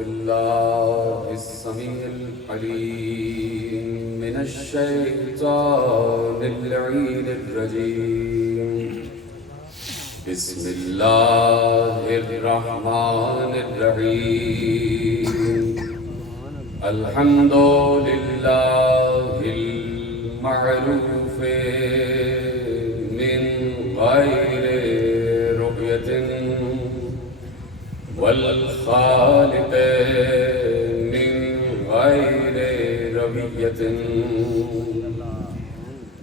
الله السميع العليم من الشيطان اللعين الرجيم. بسم الله الرحمن الرحيم. الحمد لله المعروف من غير رؤية، والخالق من غير ربية،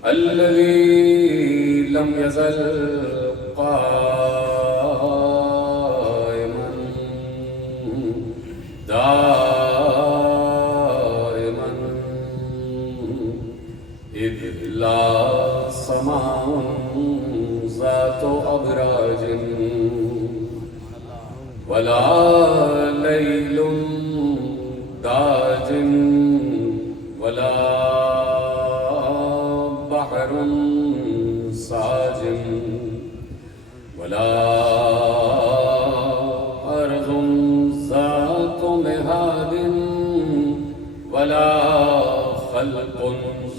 الذي لم يزل قائما دائما، إذ لا سماء ذات أبراج، ولا ليل داج، ولا بحر ساج، ولا أرض ذات مهاد، ولا خلق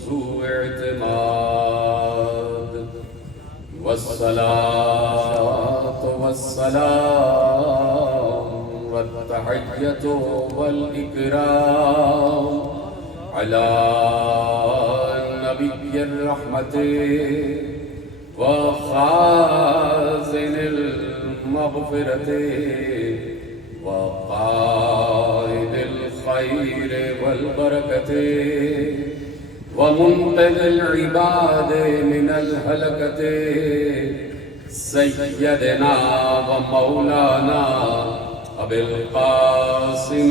ذو اعتماد. والصلاة والسلام والتحية والإكرام على نبي الرحمة وخازن المغفرة وقائد الخير والبركة ومنقذ العباد من الهلكة، سيدنا ومولانا أبي القاسم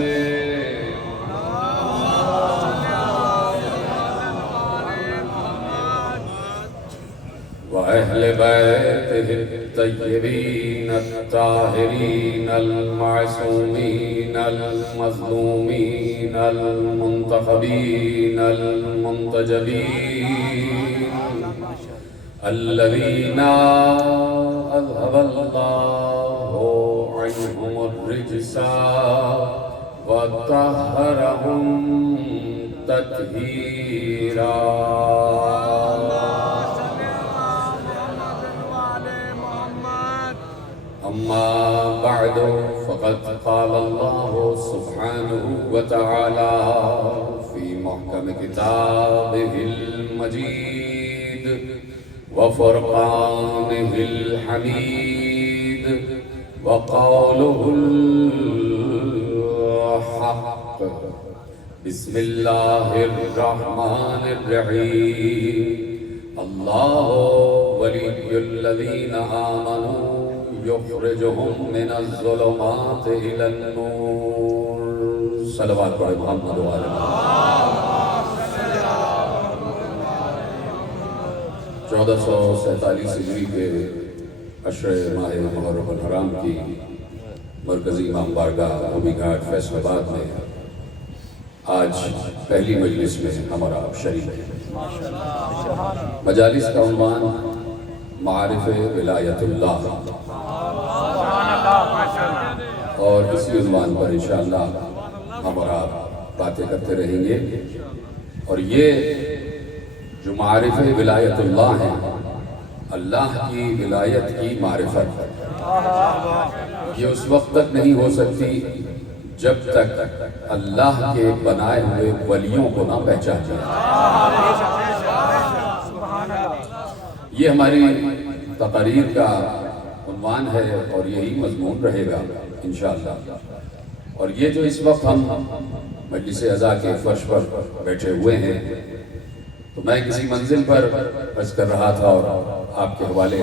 وأهل بيته الطيبين الطاهرين المعصومين المظلومين المنتخبين المنتجبين، الذين أذهب الله عنهم الرجس وطهرهم تطهيرا. أما بعد، فقد قال الله سبحانه وتعالى في محكم كتابه المجيد وفرقانه الحميد وقوله الحق. بسم الله الرحمن الرحيم. الله ولي الذين آمنوا يخرجهم من الظلمات إلى النور. صلوات پڑھے محمد وآلہ. 1447 ہجری کے عشر ماہ محرم الحرام کی مرکزی امام بارگاہ دھوبی گھاٹ فیصل آباد میں آج پہلی مجلس میں ہمارا شریک ہے. مجالس کا عنوان معارف ولایت اللہ، اور اسی عنوان پر انشاءاللہ ہم اور آپ باتیں کرتے رہیں گے. اور یہ جو معارف ولایت اللہ ہیں، اللہ کی ولایت کی معرفت، یہ اس وقت تک نہیں ہو سکتی جب تک اللہ کے بنائے ہوئے ولیوں کو نہ پہچان جائے. یہ ہماری تقریر کا عنوان ہے اور یہی مضمون رہے گا انشاءاللہ. اور یہ جو اس وقت ہم مجلس عزا کے فرش پر بیٹھے ہوئے ہیں، تو میں کسی منزل پر عرض کر رہا تھا اور آپ کے حوالے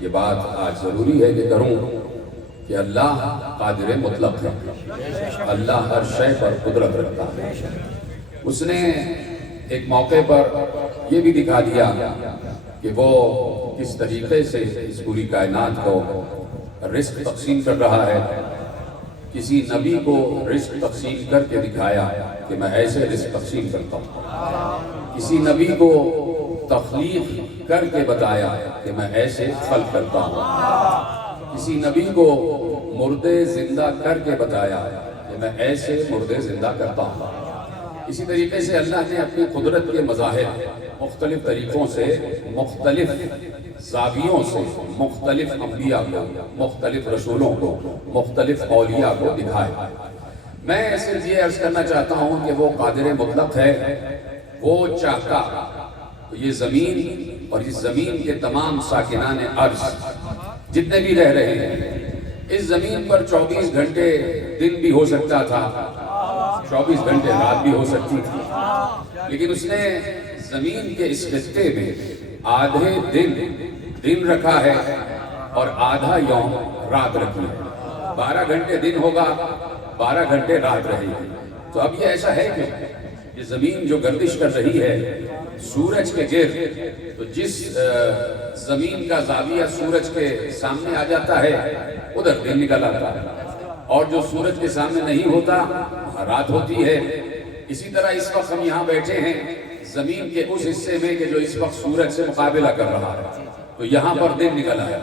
یہ بات آج ضروری ہے کہ کروں کہ اللہ قادر مطلق ہے. اللہ ہر شے پر قدرت رکھتا ہے. اس نے ایک موقع پر یہ بھی دکھا دیا کہ وہ کس طریقے سے اس پوری کائنات کو رزق تقسیم کر رہا ہے. کسی نبی کو رزق تقسیم کر کے دکھایا کہ میں ایسے رزق تقسیم کرتا ہوں. کسی نبی کو تخلیق کر کے بتایا کہ میں ایسے خلق کرتا ہوں. کسی نبی کو مردے زندہ کر کے بتایا کہ میں ایسے مردے زندہ کرتا ہوں۔ اسی طریقے سے اللہ نے اپنی قدرت کے مظاہر مختلف طریقوں سے، مختلف زاویوں سے، مختلف انبیاء کو، مختلف رسولوں کو، مختلف اولیاء کو دکھائے۔ میں صرف یہ عرض کرنا چاہتا ہوں کہ وہ قادر مطلق ہے، وہ چاہتا تو یہ زمین اور اس زمین کے تمام ساکنان عرض جتنے بھی رہ رہے ہیں، اس زمین پر 24 گھنٹے دن بھی ہو سکتا تھا، 24 گھنٹے رات بھی ہو سکتی تھی، لیکن اس نے زمین کے اس خطے میں آدھے دن رکھا ہے اور آدھا یوم رات رکھی ہے۔ 12 گھنٹے دن ہوگا، 12 گھنٹے رات رہے گی۔ تو اب یہ ایسا ہے کہ یہ زمین جو گردش کر رہی ہے سورج کے گرد، تو جس زمین کا زاویہ سورج کے سامنے آ جاتا ہے ادھر دن نکل آتا ہے، اور جو سورج کے سامنے نہیں ہوتا رات ہوتی ہے۔ اسی طرح اس وقت ہم یہاں بیٹھے ہیں زمین کے اس حصے میں کہ جو اس وقت سورج سے مقابلہ کر رہا ہے، تو یہاں پر دن نکل آیا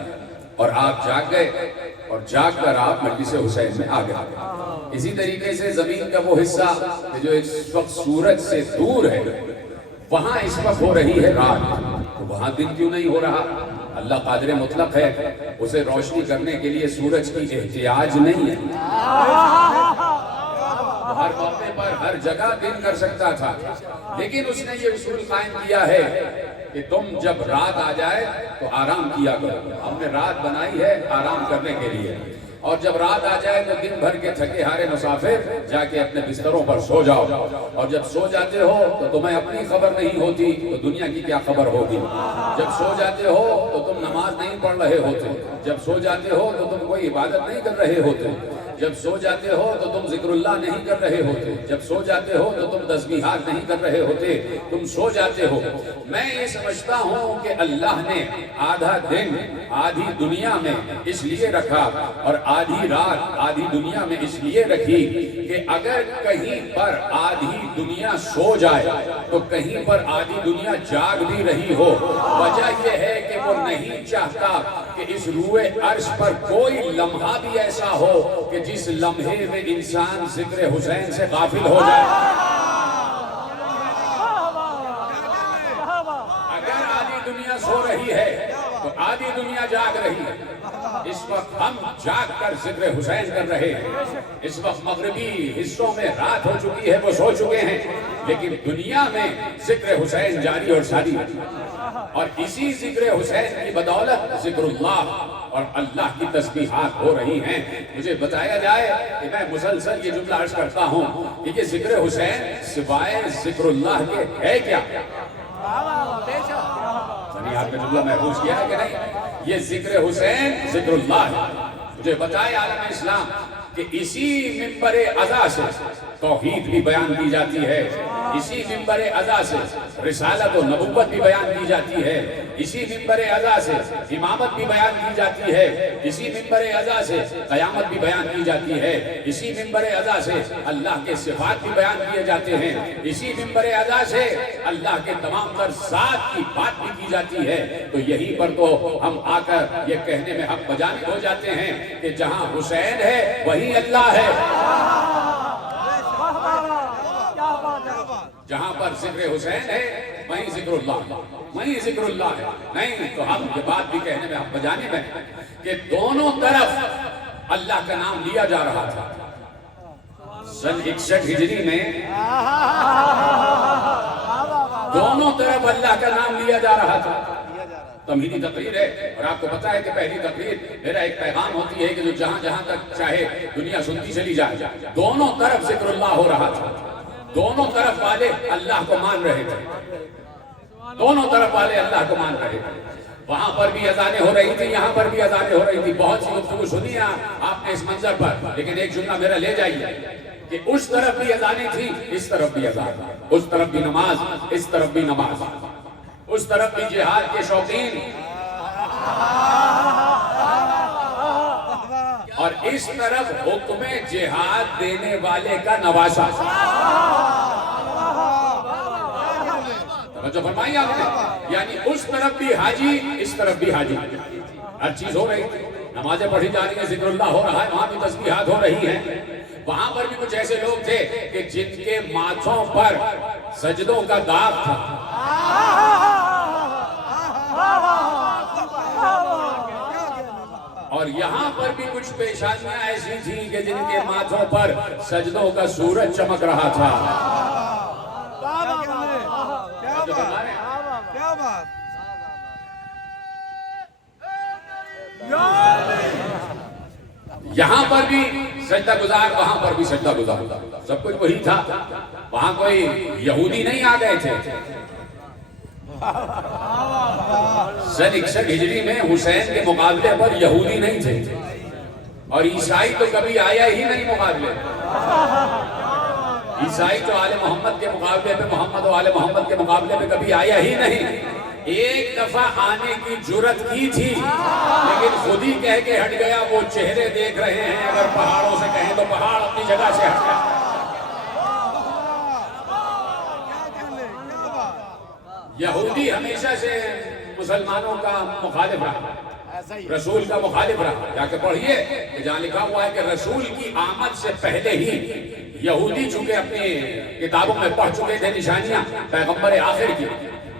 اور آپ جاگ گئے، اور جاگ کر آپ مجلس حسین میں آ گئے۔ اسی طریقے سے زمین کا وہ حصہ کہ جو اس وقت سورج سے دور ہے، وہاں اس وقت ہو رہی ہے رات، تو وہاں دن کیوں نہیں ہو رہا؟ اللہ قادر مطلق ہے، اسے روشنی کرنے کے لیے سورج کی احتیاج نہیں ہے۔ ہر موقع پر ہر جگہ دن کر سکتا تھا، لیکن اس نے یہ اصول قائم کیا ہے کہ تم جب رات آ جائے تو آرام کیا کرو۔ ہم نے رات بنائی ہے آرام کرنے کے لیے، اور جب رات آ جائے تو دن بھر کے تھکے ہارے مسافر جا کے اپنے بستروں پر سو جاؤ، اور جب سو جاتے ہو تو تمہیں اپنی خبر نہیں ہوتی تو دنیا کی کیا خبر ہوگی۔ جب سو جاتے ہو تو تم نماز نہیں پڑھ رہے ہوتے، جب سو جاتے ہو تو تم کوئی عبادت نہیں کر رہے ہوتے، جب سو جاتے ہو تو تم ذکر اللہ نہیں کر رہے ہوتے، جب سو جاتے ہو تو تم تسبیحات نہیں کر رہے ہوتے، تم سو جاتے ہو۔ میں یہ سمجھتا ہوں کہ اللہ نے آدھا دن آدھی دنیا میں اس لیے رکھا اور آدھی رات آدھی دنیا میں اس لیے رکھی کہ اگر کہیں پر آدھی دنیا سو جائے تو کہیں پر آدھی دنیا جاگ بھی رہی ہو۔ وجہ یہ ہے کہ وہ نہیں چاہتا کہ اس روئے عرش پر کوئی لمحہ بھی ایسا ہو کہ جس لمحے میں انسان ذکر حسین سے غافل ہو جائے۔ اگر آدھی دنیا سو رہی ہے تو آدھی دنیا جاگ رہی ہے۔ اس وقت ہم جاگ کر ذکر حسین کر رہے ہیں، اس وقت مغربی حصوں میں رات ہو چکی ہے، وہ سو چکے ہیں، لیکن دنیا میں ذکر حسین جاری اور ساری ہے، اور اسی ذکر حسین کی بدولت ذکر اللہ اور اللہ کی تسبیحات ہو رہی ہیں۔ مجھے بتایا جائے کہ میں مسلسل یہ جملہ عرض کرتا ہوں کہ یہ ذکر حسین سوائے ذکر اللہ کے ہے کیا؟ آپ نے جملہ محفوظ کیا ہے کہ نہیں؟ یہ ذکر حسین ذکر اللہ ہے۔ مجھے بتائے عالم اسلام کہ اسی منبر عزا سے توحید بھی بیان کی جاتی ہے، اسی منبر عزا سے رسالت و نبوت بھی بیان کی جاتی ہے، اسی منبر عزا سے امامت بھی بیان کی جاتی ہے، اسی منبر عزا سے قیامت بھی بیان کی جاتی ہے، اسی منبر عزا سے اللہ کے صفات بھی بیان کیے جاتے ہیں، اسی منبر عزا سے اللہ کے تمام تر ذات کی بات بھی کی جاتی ہے۔ تو یہی پر تو ہم آ کر یہ کہنے میں حق بجانب ہو جاتے ہیں کہ جہاں حسین ہے وہی اللہ ہے، جہاں پر ذکر حسین ہے وہیں ذکر اللہ، وہیں ذکر اللہ ہے۔ نہیں تو ہم یہ بات بھی کہنے میں حق بجانب ہے کہ دونوں طرف اللہ کا نام لیا جا رہا تھا۔ سن 61 ہجری میں دونوں طرف اللہ کا نام لیا جا رہا تھا۔ تمہیدی تقریر ہے، اور آپ کو پتا ہے کہ پہلی تقریر میرا ایک پیغام ہوتی ہے کہ جو جہاں جہاں تک چاہے دنیا سنتی چلی جائے، دونوں طرف ذکر اللہ ہو رہا تھا، دونوں طرف والے اللہ کو مان رہے تھے، دونوں طرف والے اللہ کو مان رہے تھے۔ وہاں پر بھی اذانیں ہو رہی تھی، یہاں پر بھی اذانیں ہو رہی تھی۔ بہت سی گفتگو سنی آپ نے اس منظر پر، لیکن ایک جملہ میرا لے جائیے کہ اس طرف بھی اذانیں تھی، اس طرف بھی اذان، اس طرف بھی نماز، اس طرف بھی نماز، اس طرف بھی جہاد کے شوقین اور اس طرف حکم جہاد دینے والے کا نواسا۔ توجہ فرمائی آپ نے، یعنی اس طرف بھی حاجی، اس طرف بھی حاجی، ہر چیز ہو رہی تھی۔ نمازیں پڑھی جا رہی ہیں، ذکر اللہ ہو رہا ہے، وہاں بھی تسبیحات ہو رہی ہیں، وہاں پر بھی کچھ ایسے لوگ تھے کہ جن کے ماتھوں پر سجدوں کا داغ تھا. اور یہاں پر بھی کچھ پیشانیاں ایسی تھیں کہ جن کے ماتھوں پر سجدوں کا سورج چمک رہا تھا. کیا بات. یہاں پر بھی سجدہ گزار، وہاں پر بھی سجدہ گزار، سب کچھ وہی تھا. وہاں کوئی یہودی نہیں آ گئے تھے. سن 61 ہجری میں حسین کے مقابلے پر یہودی نہیں تھے، اور عیسائی تو کبھی آیا ہی نہیں مقابلے. عیسائی تو آل محمد کے مقابلے پہ، محمد و آل محمد کے مقابلے پہ کبھی آیا ہی نہیں. ایک دفعہ آنے کی جرت کی تھی، لیکن خود ہی کہہ کے ہٹ گیا. وہ چہرے دیکھ رہے ہیں، اگر پہاڑوں سے کہیں تو پہاڑ اپنی جگہ سے ہٹ گیا. یہودی ہمیشہ سے مسلمانوں کا مخالف رہا، رسول کا مخالف رہا. جا کے پڑھیے کہ جہاں لکھا ہوا ہے کہ رسول کی آمد سے پہلے ہی یہودی چونکہ اپنی کتابوں میں پڑھ چکے تھے نشانیاں پیغمبر آخر کی،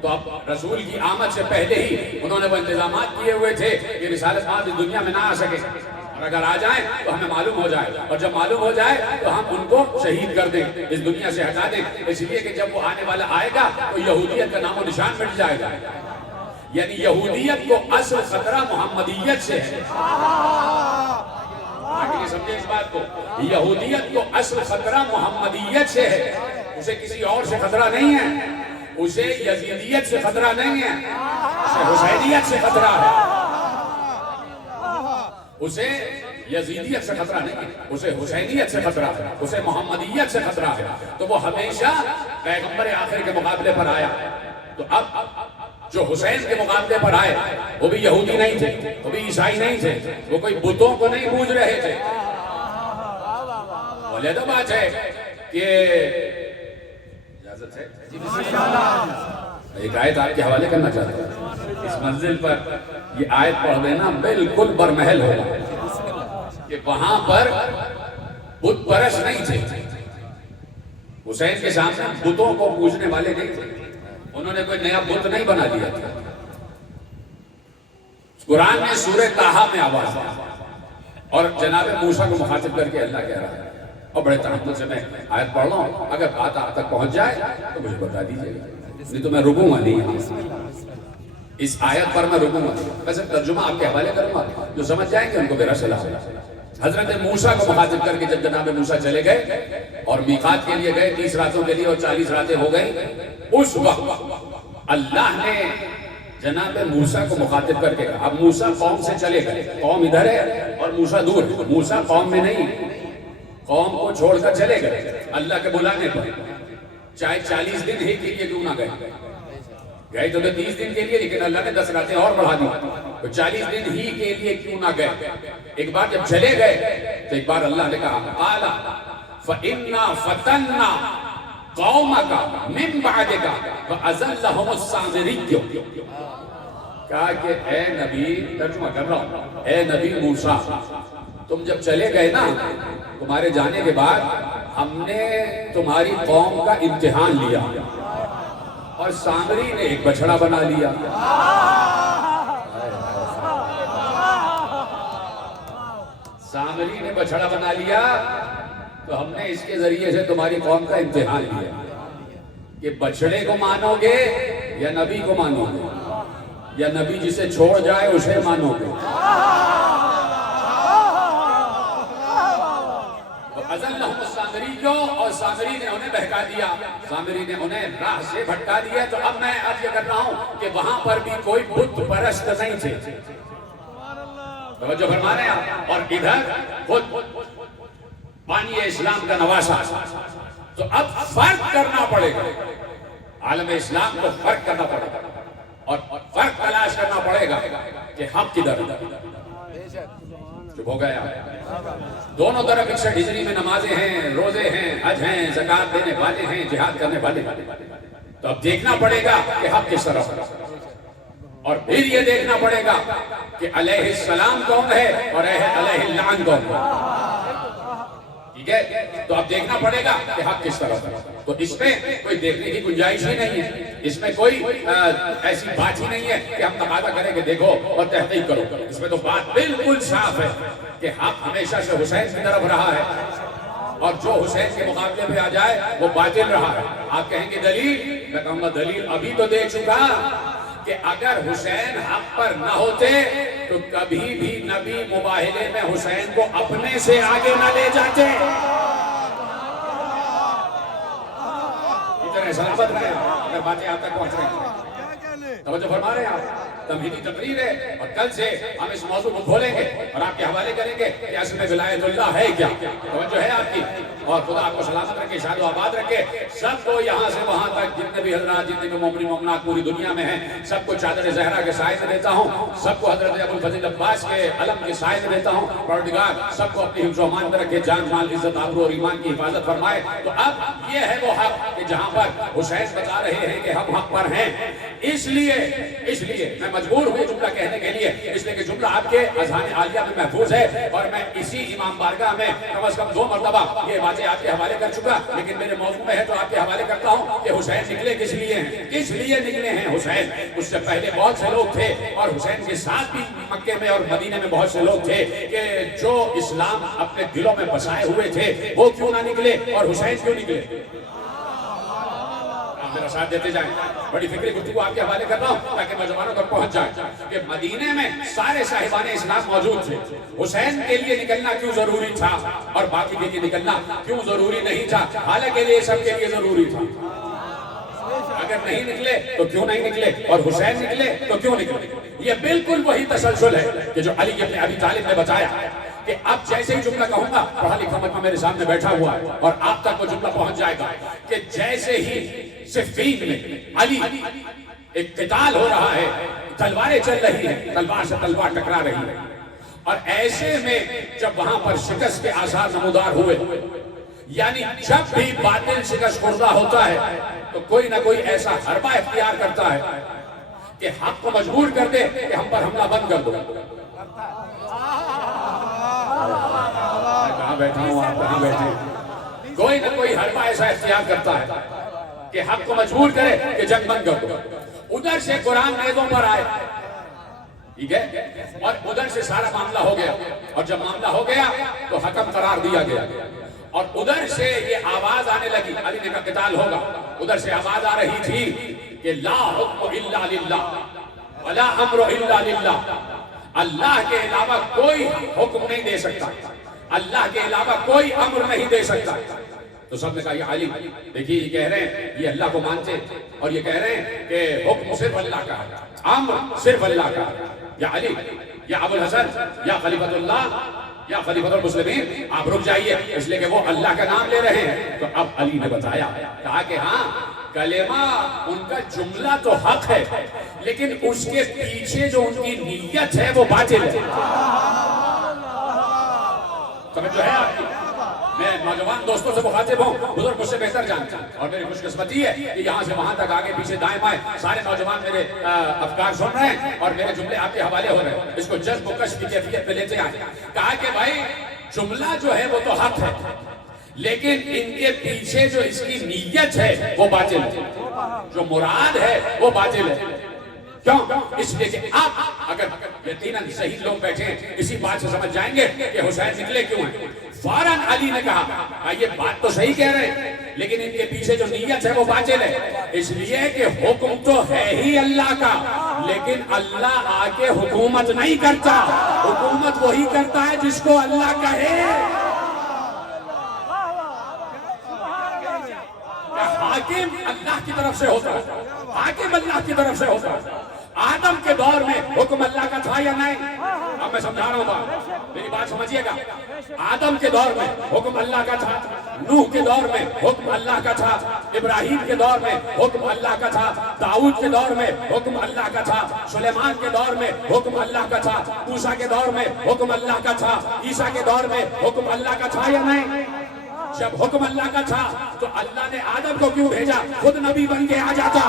تو اب رسول کی آمد سے پہلے ہی انہوں نے وہ انتظامات کیے ہوئے تھے کہ رسالت آج اس دنیا میں نہ آ سکے، اور اگر آ جائیں تو ہمیں معلوم ہو جائے، اور جب معلوم ہو جائے تو ہم ان کو شہید کر دیں، اس دنیا سے ہٹا دیں. اس لیے کہ جب وہ آنے والا آئے گا تو یہودیت کا نام و نشان مٹ جائے گا. یعنی یہودیت کو اصل خطرہ محمدیت سے ہے. آگے سمجھے اس بات کو، یہودیت کو اصل خطرہ محمدیت سے ہے، اسے کسی اور سے خطرہ نہیں ہے. اسے یزیدیت سے خطرہ نہیں ہے، اسے حسینیت سے خطرہ ہے. اسے یزیدیت سے خطرہ نہیں ہے، اسے حسینیت سے خطرہ ہے، اسے محمدیت سے خطرہ ہے. تو وہ ہمیشہ پیغمبر آخر کے مقابلے پر آیا. تو اب جو حسین کے مقابلے پر آئے وہ بھی یہودی نہیں تھے، وہ بھی عیسائی نہیں تھے، وہ کوئی بتوں کو نہیں پوج رہے تھے. علیحدہ بات ہے کہ اجازت ہے ایک آیت آپ کے حوالے کرنا چاہتا ہوں. اس منزل پر یہ آیت پڑھ دینا بالکل برمحل ہوگا کہ وہاں پر بت پرست نہیں تھے. حسین کے سامنے بتوں کو پوجنے والے نہیں تھے، انہوں نے کوئی نیا بت نہیں بنا دیا تھا. قرآن میں سورہ طٰہٰ میں آواز ہے اور جناب موسیٰ کو مخاطب کر کے اللہ کہہ رہا ہے، اور بڑے تحمل سے میں آیت پڑھ رہا ہوں، اگر بات آپ تک پہنچ جائے تو مجھے بتا دیجیے گا، نہیں تو میں رکوں گا نہیں. اس آیت پر میں رکوں گا. ویسے ترجمہ آپ کے حوالے کروں گا، جو سمجھ جائیں گے ان کو میرا سلام. حضرت موسیٰ کو مخاطب کر کے جب جناب موسیٰ چلے گئے اور میقات کے لیے گئے 30 راتوں کے لیے اور 40 راتیں ہو گئی، اس وقت اللہ نے جناب موسیٰ کو مخاطب کر کے کہا. اب موسیٰ قوم سے چلے گئے، قوم ادھر ہے اور موسیٰ دور ہے. موسیٰ قوم میں نہیں، قوم کو چھوڑ کر چلے گئے اللہ کے بلانے پر، چاہے 40 دن ہی کے لیے کیوں نہ گئے تو 30 دن کے لیے، لیکن اللہ نے 10 راتیں اور بڑھا دی تو 40 دن ہی کے لیے کیوں نہ گئے. ایک بار جب چلے گئے تو ایک بار اللہ نے کہا قَالَ فَإِنَّا فَتَنَّا قَوْمَكَ مِن بَعْدِكَ فَأَزَلَّهُمُ السَّامِرِيُّ. کہا کہ اے نبی، ترجمہ کر رہا ہوں، اے نبی موسیٰ، تم جب چلے گئے نا، تمہارے جانے کے بعد ہم نے تمہاری قوم کا امتحان لیا اور سامری نے ایک بچڑا بنا لیا. سامری نے بچڑا بنا لیا تو ہم نے اس کے ذریعے سے تمہاری قوم کا امتحان لیا کہ بچڑے کو مانو گے یا نبی کو مانو گے، یا نبی جسے چھوڑ جائے اسے مانو گے. اَزَلَّهُمُ السَّامِرِيُّ، اور سامری نے انہیں بہکا دیا، سامری نے انہیں راہ سے بھٹکا دیا. تو اب میں عرض یہ کر رہا ہوں کہ وہاں پر بھی کوئی بت پرست نہیں تھے. توجہ فرما رہے ہیں آپ. اور ادھر خود بانی اسلام کا نواسا. تو اب فرق کرنا پڑے گا، عالم اسلام کو فرق کرنا پڑے گا اور فرق تلاش کرنا پڑے گا کہ حق کدھر. چپ ہو گیا. دونوں طرف 61 ہجری میں نمازیں ہیں، روزے ہیں، حج ہیں، زکوٰۃ دینے والے ہیں، جہاد کرنے والے. تو اب دیکھنا پڑے گا کہ حق کس طرف ہے اور پھر یہ دیکھنا پڑے گا کہ علیہ السلام کون ہے اور علیہ اللعن کون ہے. ٹھیک ہے؟ تو اب دیکھنا پڑے گا کہ حق کس طرف ہے. تو اس میں کوئی دیکھنے کی گنجائش ہی نہیں ہے، اس میں کوئی ایسی بات ہی نہیں ہے کہ ہم تقاضا کریں کہ دیکھو اور تحقیق کرو. اس میں تو بات بالکل صاف ہے کہ حق ہمیشہ سے حسین کی طرف رہا ہے، اور جو حسین کے مقابلے میں آ جائے وہ باطل رہا ہے. آپ کہیں گے دلیل؟ میں کہوں گا دلیل ابھی تو دے چکا کہ اگر حسین حق پر نہ ہوتے تو کبھی بھی نبی مباہلے میں حسین کو اپنے سے آگے نہ لے جاتے. اتنے سلامت رہے اگر باتیں آپ تک پہنچ رہی ہیں. توجہ فرما رہے ہیں آپ؟ تمہیدی تقریر ہے، اور کل سے ہم اس موضوع کو کھولیں گے اور آپ کے حوالے کریں گے کہ اصل میں ولایت اللہ ہے کیا. توجہ ہے آپ کی؟ اور خدا آپ کو سلامت رکھے، شاد و آباد رکھے. سب کو یہاں سے وہاں تک جتنے بھی حضرات، جتنے بھی مومنین مومنات پوری دنیا میں ہیں، سب کو چادر زہرا کے سائے میں دیتا ہوں. سب کو حضرت ابوالفضل عباس کے علم کے سائے میں دیتا ہوں. پروردگار سب کو اپنی حفظ و امان میں رکھے، جان مال عزت آبرو اور ایمان کی حفاظت فرمائے. تو اب یہ ہے وہ حق کہ جہاں پر حسین بتا رہے ہیں کہ ہم حق پر ہیں. اس لیے میں مجبور ہوں جملہ کہنے کے لیے، اس لیے کہ جملہ آپ کے اذہان عالیہ میں محفوظ ہے، اور میں اسی امام بارگاہ میں کم از کم 2 مرتبہ یہ باتیں آپ کے حوالے کر چکا. لیکن میرے موضوع میں ہے تو آپ کے حوالے کرتا ہوں کہ حسین نکلے کس لیے ہیں، کس لیے نکلے ہیں حسین. اس سے پہلے بہت سے لوگ تھے، اور حسین کے ساتھ بھی مکے میں اور مدینے میں بہت سے لوگ تھے کہ جو اسلام اپنے دلوں میں بسائے ہوئے تھے وہ کیوں نہ نکلے، اور حسین کیوں نکلے. میرا ساتھ دیتے جائیں. بڑی فکری گفتگو آپ کے حوالے کر رہا ہوں تاکہ نوجوانوں تک پہنچ جائے کہ مدینے میں سارے صاحبان اسلام موجود تھے. حسین کے لیے نکلنا کیوں ضروری تھا اور باقی کے لیے نکلنا کیوں ضروری نہیں تھا؟ حالانکہ یہ سب کے لیے ضروری تھا. اگر نہیں نکلے تو کیوں نہیں نکلے، اور حسین نکلے تو کیوں نکلے. یہ بالکل وہی تسلسل ہے کہ جو علی ابن ابی طالب نے بتایا کہ اب جیسے ہی جملہ کہوں گا، پڑھا لکھا مجمع میرے سامنے بیٹھا ہوا ہے اور آپ تک وہ جملہ پہنچ جائے گا کہ جیسے ہی صفین میں علی ایک قتال ہو رہا ہے، تلواریں چل رہی ہیں، تلوار سے تلوار ٹکرا رہی ہے، اور ایسے میں جب وہاں پر شکست کے آثار نمودار ہوئے، یعنی جب بھی باطل شکست خوردہ ہوتا ہے تو کوئی نہ کوئی ایسا حربہ اختیار کرتا ہے کہ حق کو مجبور کر دے کہ ہم پر حملہ بند کر دو. کہاں بیٹھا ہوں، آپ کہاں بیٹھے؟ کوئی نہ کوئی حربہ ایسا اختیار کرتا ہے کہ حق کو مجبور کرے کہ جنگ بند کر دو. ادھر سے قرآن نیزوں پر آئے، ٹھیک ہے، اور ادھر سے سارا معاملہ ہو گیا، اور جب معاملہ ہو گیا تو حکم قرار دیا گیا، اور ادھر سے یہ آواز آنے لگی علی نے کہا قتال ہوگا. ادھر سے آواز آ رہی تھی کہ لا حکم الا للہ ولا امر الا للہ. اللہ کے علاوہ کوئی حکم نہیں دے سکتا، اللہ کے علاوہ کوئی امر نہیں دے سکتا. تو سب نے کہا یا علی، دیکھیے یہ کہہ رہے ہیں یہ اللہ کو مانتے، اور یہ کہہ رہے ہیں کہ حکم صرف اللہ کا ہے، امر صرف اللہ کا ہے. یا علی، یا ابو الحسن، یا خلیفۃ اللہ، یا خلیفۃ المسلمین، آپ رک جائیے، اس لیے کہ وہ اللہ کا نام لے رہے ہیں. تو اب علی نے بتایا، کہا کہ ہاں کلمہ ان کا جملہ تو حق ہے، لیکن اس کے پیچھے جو ان کی نیت ہے وہ باطل ہے. سمجھ جو ہے آپ کی؟ میں نوجوان دوستوں سے مخاطب ہوں، بزرگ مجھ سے بہتر جانتے ہیں، اور میری خوش قسمتی ہے کہ یہاں سے وہاں تک آگے پیچھے دائیں بائیں سارے نوجوان میرے افکار سن رہے ہیں اور میرے جملے آپ کے حوالے ہو رہے ہیں. اس کو جذب و کشف کی کیفیت پہ لیتے آئے. کہا کہ بھائی جملہ جو ہے وہ تو حق ہے، لیکن ان کے پیچھے جو اس کی نیت ہے وہ باطل ہے، جو مراد ہے وہ باطل ہے. کیوں؟ اس لیے کہ آپ اگر یقیناً صحیح لوگ بیٹھے ہیں اسی بات سے سمجھ جائیں گے کہ حسین نکلے کیوں ہیں. فوراً علی نے کہا یہ بات تو صحیح کہہ رہے ہیں، لیکن ان کے پیچھے جو نیت ہے وہ باطل ہے. اس لیے کہ حکم تو ہے ہی اللہ کا، لیکن اللہ آ کے حکومت نہیں کرتا، حکومت وہی کرتا ہے جس کو اللہ کہے. حاکم اللہ کی طرف سے ہوتا ہے، حاکم اللہ کی طرف سے ہوتا ہے. آدم کے دور میں حکم اللہ کا تھا یا نہیں؟ اب میں سمجھا رہا ہوں بات، میری بات سمجھیے گا. آدم کے دور میں حکم اللہ کا تھا، نوح کے دور میں حکم اللہ کا تھا، ابراہیم کے دور میں حکم اللہ کا تھا، داؤد کے دور میں حکم اللہ کا تھا، سلیمان کے دور میں حکم اللہ کا تھا، موسیٰ کے دور میں حکم اللہ کا تھا، عیسیٰ کے دور میں حکم اللہ کا تھا یا نہیں؟ جب حکم اللہ کا تھا تو اللہ نے آدم کو کیوں بھیجا؟ خود نبی بن کے آ جاتا.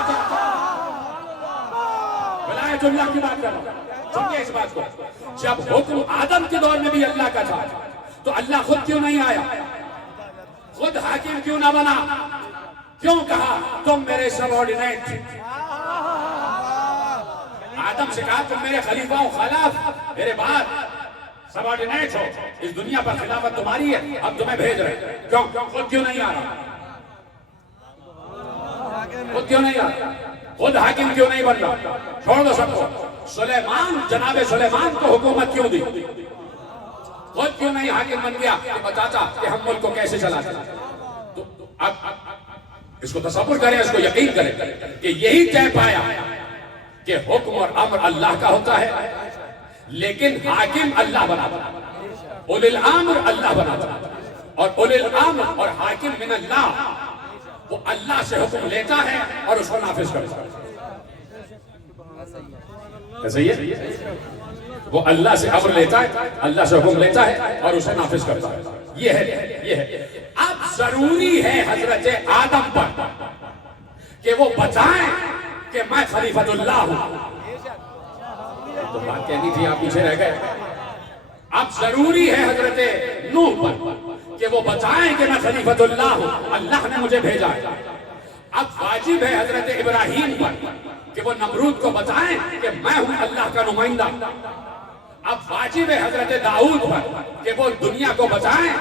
بیت اللہ کی بات کر رہا ہوں. سمجھے اس بات کو. جب حکم آدم کے دور میں بھی اللہ کا تھا تو اللہ خود کیوں نہیں آیا؟ خود حاکم کیوں نہ بنا؟ کیوں کہا تم میرے سبارڈینیٹ؟ آدم سے کہا تم میرے خلیفہ و خلاف، میرے بعد سبارڈینیٹ ہو، اس دنیا پر خلافت تمہاری ہے، اب تمہیں بھیج رہے. کیوں؟ خود کیوں نہیں آ رہا؟ خود کیوں نہیں آ رہا؟ خود حاکم کیوں نہیں بن رہا؟ چھوڑ دو سب کو. سلیمان، جناب سلیمان کو حکومت کیوں دی؟ خود کیوں نہیں حاکم بن گیا کہ بتاتا کہ ہم ملک کو کیسے چلاتے ہیں؟ تو اب اس کو تصور کریں، اس کو یقین کریں کہ یہی طے پایا کہ حکم اور امر اللہ کا ہوتا ہے، لیکن حاکم اللہ بناتا ہے، اولی الامر اللہ بناتا ہے. اور اولی الامر اور حاکم من اللہ، وہ اللہ سے حکم لیتا ہے اور اس کو نافذ کرتا ہے. ایسا ہی ہے؟ وہ اللہ سے امر لیتا ہے، اللہ سے حکم لیتا ہے اور اسے نافذ کرتا ہے. یہ ہے. اب ضروری ہے حضرت آدم پر کہ وہ بتائیں کہ میں خلیفۃ اللہ ہوں. تو بات کہنی تھی، آپ پیچھے رہ گئے. اب ضروری ہے حضرت نوح پر کہ وہ بتائیں کہ میں خلیفۃ اللہ ہوں، اللہ نے مجھے بھیجا ہے. اب واجب ہے حضرت ابراہیم پر کہ وہ نمرود کو بتائیں کہ میں ہوں اللہ کا نمائندہ. اب واجب ہے حضرت داؤد پر کہ وہ دنیا کو بتائیں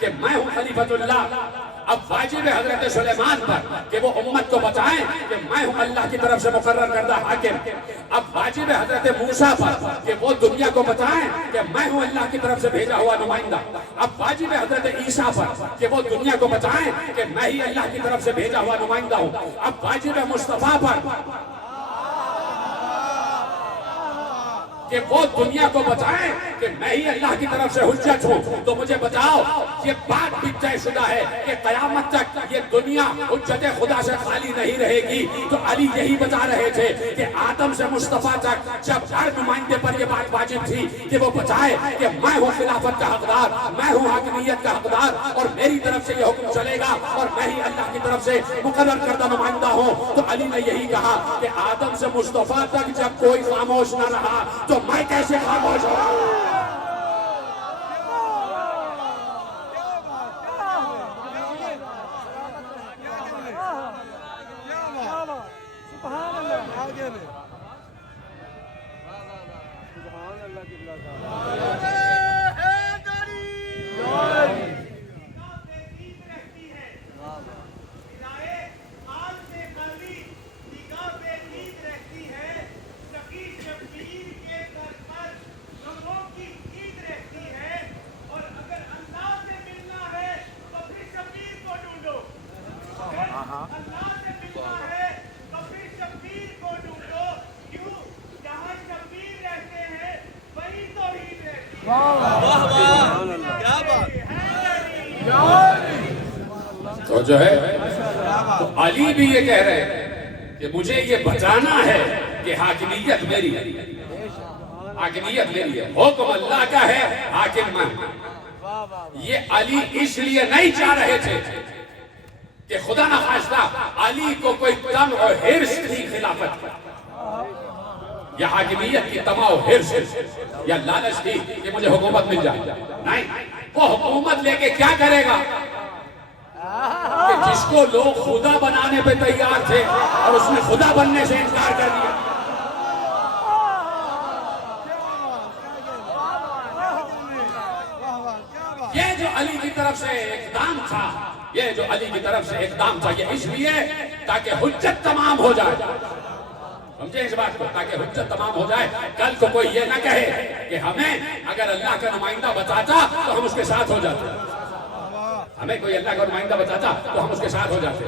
کہ میں ہوں خلیفۃ اللہ. اب واجب ہے حضرت سلیمان پر کہ وہ امت کو بتائیں کہ میں ہوں اللہ کی طرف سے مقرر کردہ حاکم. اب واجب ہے حضرت موسیٰ پر کہ وہ دنیا کو بتائیں کہ میں ہوں اللہ کی طرف سے بھیجا ہوا نمائندہ. اب واجب ہے حضرت عیسیٰ پر کہ وہ دنیا کو بتائیں کہ میں ہی اللہ کی طرف سے بھیجا ہوا نمائندہ ہوں. اب واجب ہے مصطفیٰ پر کہ وہ دنیا کو بتائیں کہ میں ہی اللہ کی طرف سے حجت ہوں. تو مجھے بتاؤ، یہ بات بھی طے شدہ ہے کہ قیامت تک یہ دنیا حجت خدا سے خالی نہیں رہے گی. تو علی یہی بتا رہے تھے کہ آدم سے مصطفیٰ تک جب ہر نمائندے پر یہ بات واجب تھی کہ وہ بتائے کہ میں ہوں خلافت کا حقدار، میں ہوں حاکمیت کا حقدار، اور میری طرف سے یہ حکم چلے گا اور میں ہی اللہ کی طرف سے مقرر کردہ نمائندہ ہوں. تو علی نے یہی کہا کہ آدم سے مصطفیٰ تک جب کوئی خاموش نہ رہا تو میں کیسے خاموش ہوں؟ تو جو ہے تو علی بھی یہ کہہ رہے ہیں کہ مجھے یہ بتانا ہے کہ حاکمیت میری ہے، حاکمیت میری ہے، حکم اللہ کا ہے، حاکم میں. یہ علی اس لیے نہیں چاہ رہے تھے کہ خدا نہ خواستہ علی کو کوئی تم اور حرص تھی خلافت یا حاکمیت کی تما و حرص یا لالچ تھی کہ مجھے حکومت مل جائے. نہیں، وہ حکومت لے کے کیا کرے گا کہ جس کو لوگ خدا بنانے پہ تیار تھے اور اس نے خدا بننے سے انکار کر دیا. یہ جو علی کی طرف سے اقدام تھا، یہ جو علی کی طرف سے اقدام تھا، یہ اس لیے تاکہ حجت تمام ہو جائے. سمجھے اس بات کو؟ تاکہ حجت تمام ہو جائے. کل کو کوئی یہ نہ کہے کہ ہمیں اگر اللہ کا نمائندہ بتاتا تو ہم اس کے ساتھ ہو جاتے، ہمیں کوئی اللہ کا نمائندہ بتاتا تو ہم اس کے ساتھ ہو جاتے.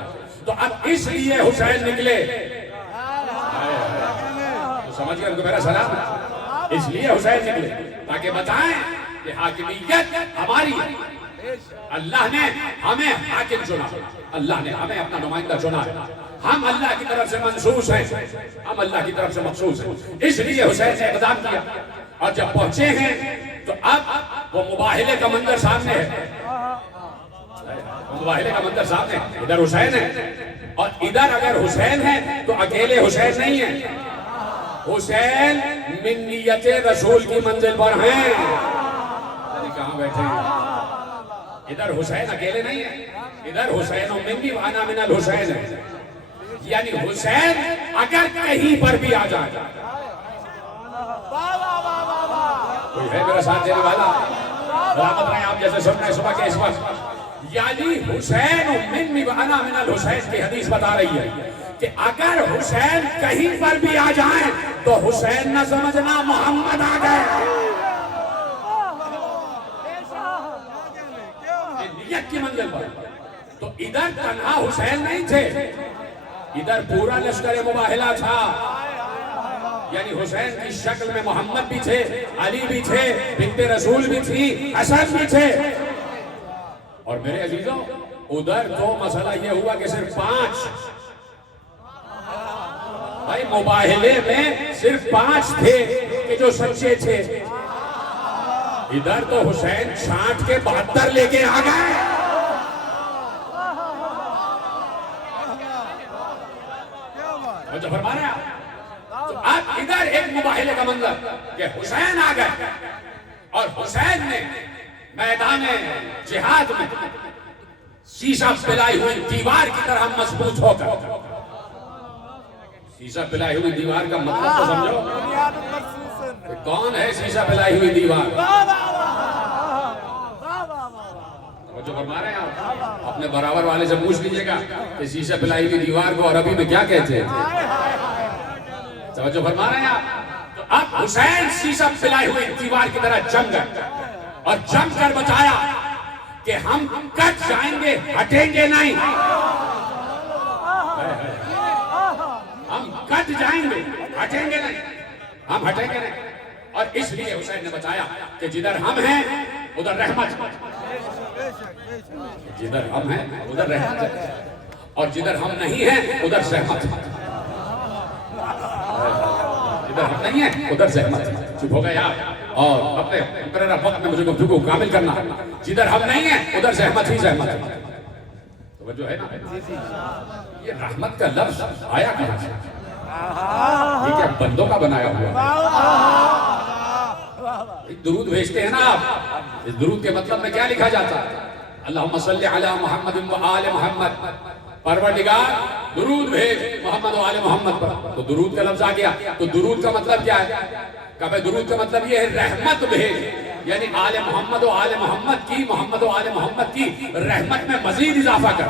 تو اب اس لیے حسین نکلے. سمجھ گئے ان کو میرا سلام؟ اس لیے حسین نکلے تاکہ بتائیں کہ حاکمیت ہماری ہے، اللہ نے ہمیں حاکم چنا، اللہ نے ہمیں اپنا نمائندہ چنا ہے، ہم اللہ کی طرف سے منصوص ہیں، ہم اللہ کی طرف سے مخصوص ہیں. اس لیے حسین نے اقدام کیا. اور جب پہنچے ہیں تو اب وہ مباہلے کا منظر سامنے ہے. مباہلے کا منظر سامنے، ادھر حسین ہے اور ادھر اگر حسین ہے تو اکیلے حسین نہیں ہے. حسین منیت رسول کی منزل پر ہیں. کہاں بیٹھے ہیں؟ ادھر حسین اکیلے نہیں ہیں، ادھر حسین و منی وانا من الحسین ہے. یعنی حسین اگر کہیں پر بھی آ جائے. کوئی ہے میرا ساتھ دینے والا؟ رحمت رہے آپ جیسے سن رہے صبح کے اس وقت. یعنی حسین و منی وانا من الحسین کی حدیث بتا رہی ہے کہ اگر حسین کہیں پر بھی آ جائیں تو حسین نہ سمجھنا محمد آ گئے. نیت کی منزل پر. تو ادھر تنہا حسین نہیں تھے، ادھر پورا لشکر مباہلہ تھا. یعنی حسین کی شکل میں محمد بھی تھے، علی بھی تھے، بنت رسول بھی تھی، حسن بھی تھے. اور میرے عزیزوں ادھر تو مسئلہ یہ ہوا کہ صرف 5. بھائی مباہلے میں صرف 5 تھے کہ جو سچے تھے. ادھر تو حسین چھانٹ کے 72 لے کے آ گئے. اور جو فرما رہے ہیں تو اب ادھر ایک مباہلے کا منظر کہ حسین آ گئے اور حسین نے میدان جہاد میں شیشہ پلائی ہوئی دیوار کی طرح مضبوط ہو کر. شیشہ پلائی ہوئی دیوار کا مطلب تو سمجھو. کون ہے شیشہ پلائی ہوئی دیوار؟ جو فرما رہے ہیں آپ اپنے برابر والے سے پوچھ لیجئے گا کہ شیشہ پلائی ہوئی دیوار کو عربی میں کیا کہتے ہیں. توجہ فرما رہے ہیں آپ. تو اب حسین شیشہ پلائی ہوئی دیوار کی طرح جم گئے اور جم کر بتایا کہ ہم کٹ جائیں گے، ہٹیں گے نہیں. ہم کٹ جائیں گے، ہٹیں گے نہیں، ہم ہٹیں گے نہیں. اور اس لیے حسین نے بتایا کہ جدھر ہم ہیں ادھر رحمت، جدھر ہم ہیں ادھر رحمت ہے اور جدھر ہم نہیں ہیں ادھر زحمت. جدھر ہم نہیں ہیں ادھر زحمت. چپ ہو گئے آپ اور اپنے مقررہ وقت میں مجھے گفتگو کامل کرنا. جدھر ہم نہیں ہیں ادھر زحمت ہی زحمت ہے. توجہ ہے نا؟ یہ رحمت کا لفظ آیا کہاں سے؟ یہ کیا بندوں کا بنایا ہوا؟ درود بھیجتے ہیں نا آپ، اس درود کے مطلب میں کیا لکھا جاتا ہے؟ اللہم صلی علی محمد و آل محمد. پروردگار درود بھیج محمد و آل محمد پر. تو درود کا لفظ آ گیا. تو درود کا مطلب کیا ہے؟ کہ درود کا مطلب یہ ہے رحمت بھیج. یعنی آل محمد و آل محمد کی، محمد و آل محمد کی رحمت میں مزید اضافہ کر.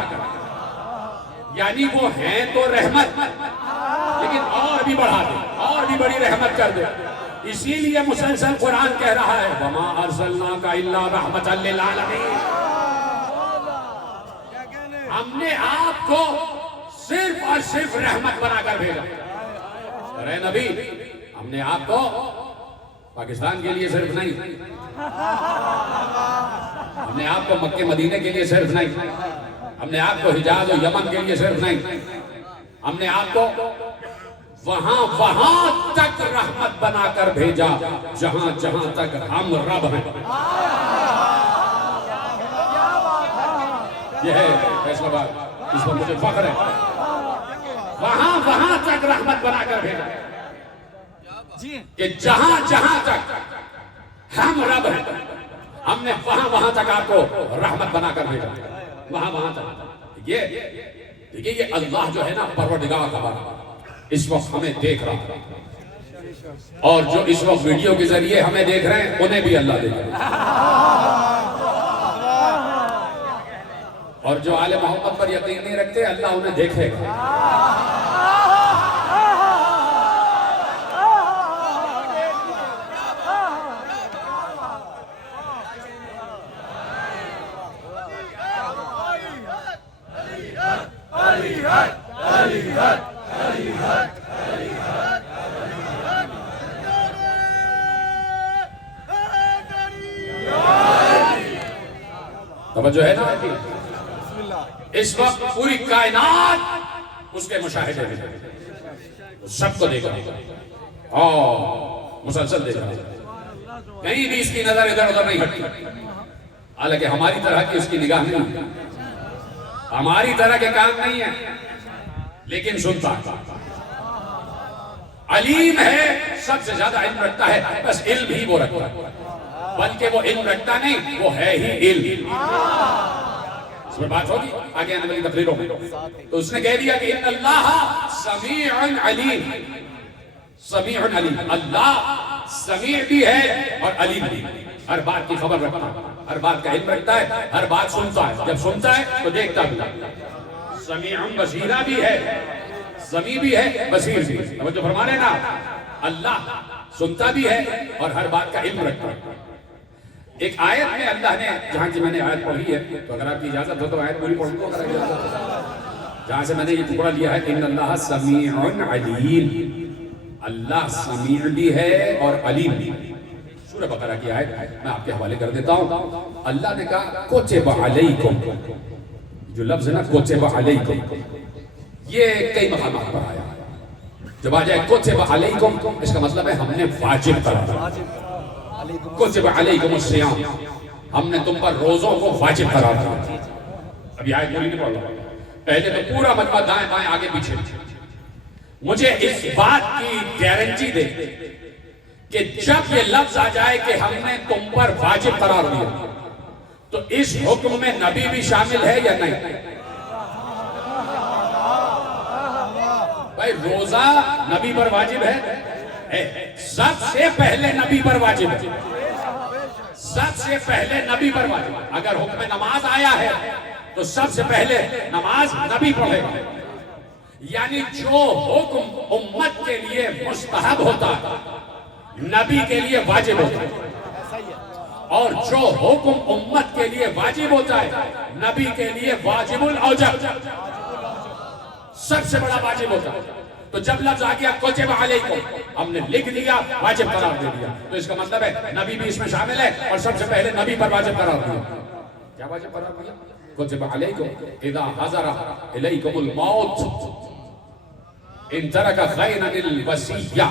یعنی وہ ہیں تو رحمت لیکن اور بھی بڑھا دے، اور بھی بڑی رحمت کر دے. اسی لیے مسلسل قرآن کہہ رہا ہے وَمَا أَرْسَلْنَاكَ إِلَّا رَحْمَةً لِّلْعَالَمِينَ. ہم نے آپ کو صرف اور صرف رحمت بنا کر بھیجا. اے نبی ہم نے آپ کو پاکستان کے لیے صرف نہیں، ہم نے آپ کو مکہ مدینے کے لیے صرف نہیں، ہم نے آپ کو حجاز و یمن کے لیے صرف نہیں، ہم نے آپ کو وہاں تک رحمت بنا کر بھیجا جہاں جہاں تک ہم رب ہیں. یہ ہے فیصلہ باد، اس پر مجھے فخر ہے. وہاں تک رحمت بنا کر بھیجا کہ جہاں جہاں تک ہم رب ہیں ہم نے وہاں تک آپ کو رحمت بنا کر بھیجا. وہاں تک یہ اللہ جو ہے نا پروردگار کا بنا اس وقت ہمیں دیکھ رہا ہے. اور جو اس وقت ویڈیو کے ذریعے ہمیں دیکھ رہے ہیں انہیں بھی اللہ دیکھ رہا ہے. اور جو آل محمد پر یقین نہیں رکھتے اللہ انہیں دیکھے گا. توجہ ہے نا؟ اس وقت پوری کائنات اس کے مشاہدے میں سب کو دیکھا اور مسلسل دیکھا. کہیں بھی اس کی نظر ادھر ادھر نہیں ہٹتی. حالانکہ ہماری طرح کی اس کی نگاہ نہیں، ہماری طرح کے کام نہیں ہے، لیکن سنتا علیم ہے، سب سے زیادہ علم رکھتا ہے، بس علم ہی وہ رکھتا ہے، بلکہ وہ علم رکھتا نہیں، وہ ہے ہی علم۔ اس میں بات ہوگی آگے آنے والی تقریروں میں۔ تو اس نے کہہ دیا کہ ان اللہ سمیع علیم، سمیع علیم، اللہ سمیع بھی ہے اور علیم بھی، ہر بات کی خبر رکھتا ہے، ہر بات کا علم رکھتا ہے، ہر بات سنتا ہے، جب سنتا ہے تو دیکھتا بھی ہے۔ سمیع بصیرہ بھی ہے، سمیع بھی ہے، بصیر بھی ہے۔ توجہ فرما رہے نا، اللہ سنتا بھی ہے اور ہر بات کا علم رکھتا ہے۔ ایک آیت میں اللہ نے، جہاں کی میں نے آیت پڑھی ہے، تو اگر آپ کی اجازت ہو تو آیت پوری پڑھ لوں، اگر اجازت ہو، جہاں سے میں نے یہ ٹکڑا لیا ہے، ان اللہ سمیع علیم، اللہ سمیع بھی ہے اور علیم بھی۔ سورہ بقرہ کی آیت میں آپ کے حوالے کر دیتا ہوں۔ اللہ نے کہا کتب علیکم، جو لفظ ہے نا کتب علیکم، یہ کئی مقامات پر آیا ہے۔ جب آ جائے کتب علیکم، اس کا مطلب ہے ہم نے واجب قرار دیا۔ کتب علیکم الصیام، ہم نے تم پر روزوں کو واجب قرار دیا۔ ابھی آیت پوری نہیں پڑھ رہا، پہلے تو پورا مطلب دائیں بائیں آگے پیچھے۔ مجھے اس بات کی گارنٹی دے کہ جب یہ لفظ آ جائے کہ ہم نے تم پر واجب قرار دیا، تو اس حکم میں نبی بھی شامل ہے یا نہیں؟ بھائی روزہ نبی پر واجب ہے، سب سے پہلے نبی پر واجب ہے، سب سے پہلے نبی پر واجب ہے۔ اگر حکم نماز آیا ہے تو سب سے پہلے نماز نبی پڑھے گا، یعنی جو حکم امت کے لیے مستحب ہوتا ہے نبی کے لیے واجب ہوتا ہے، اور جو حکم امت کے لیے واجب ہوتا ہے نبی کے لیے واجب الاوجب، سب سے بڑا واجب ہوتا ہے۔ تو جب لفظ آ گیا کتب علیکم، ہم نے لکھ دیا، واجب قرار دے دیا، تو اس کا مطلب ہے نبی بھی اس میں شامل ہے اور سب سے پہلے نبی پر واجب قرار دیا۔ کیا واجب قرار دیا؟ کتب علیکم اذا حضر الیکم الموت ان ترک خیرا الوصیہ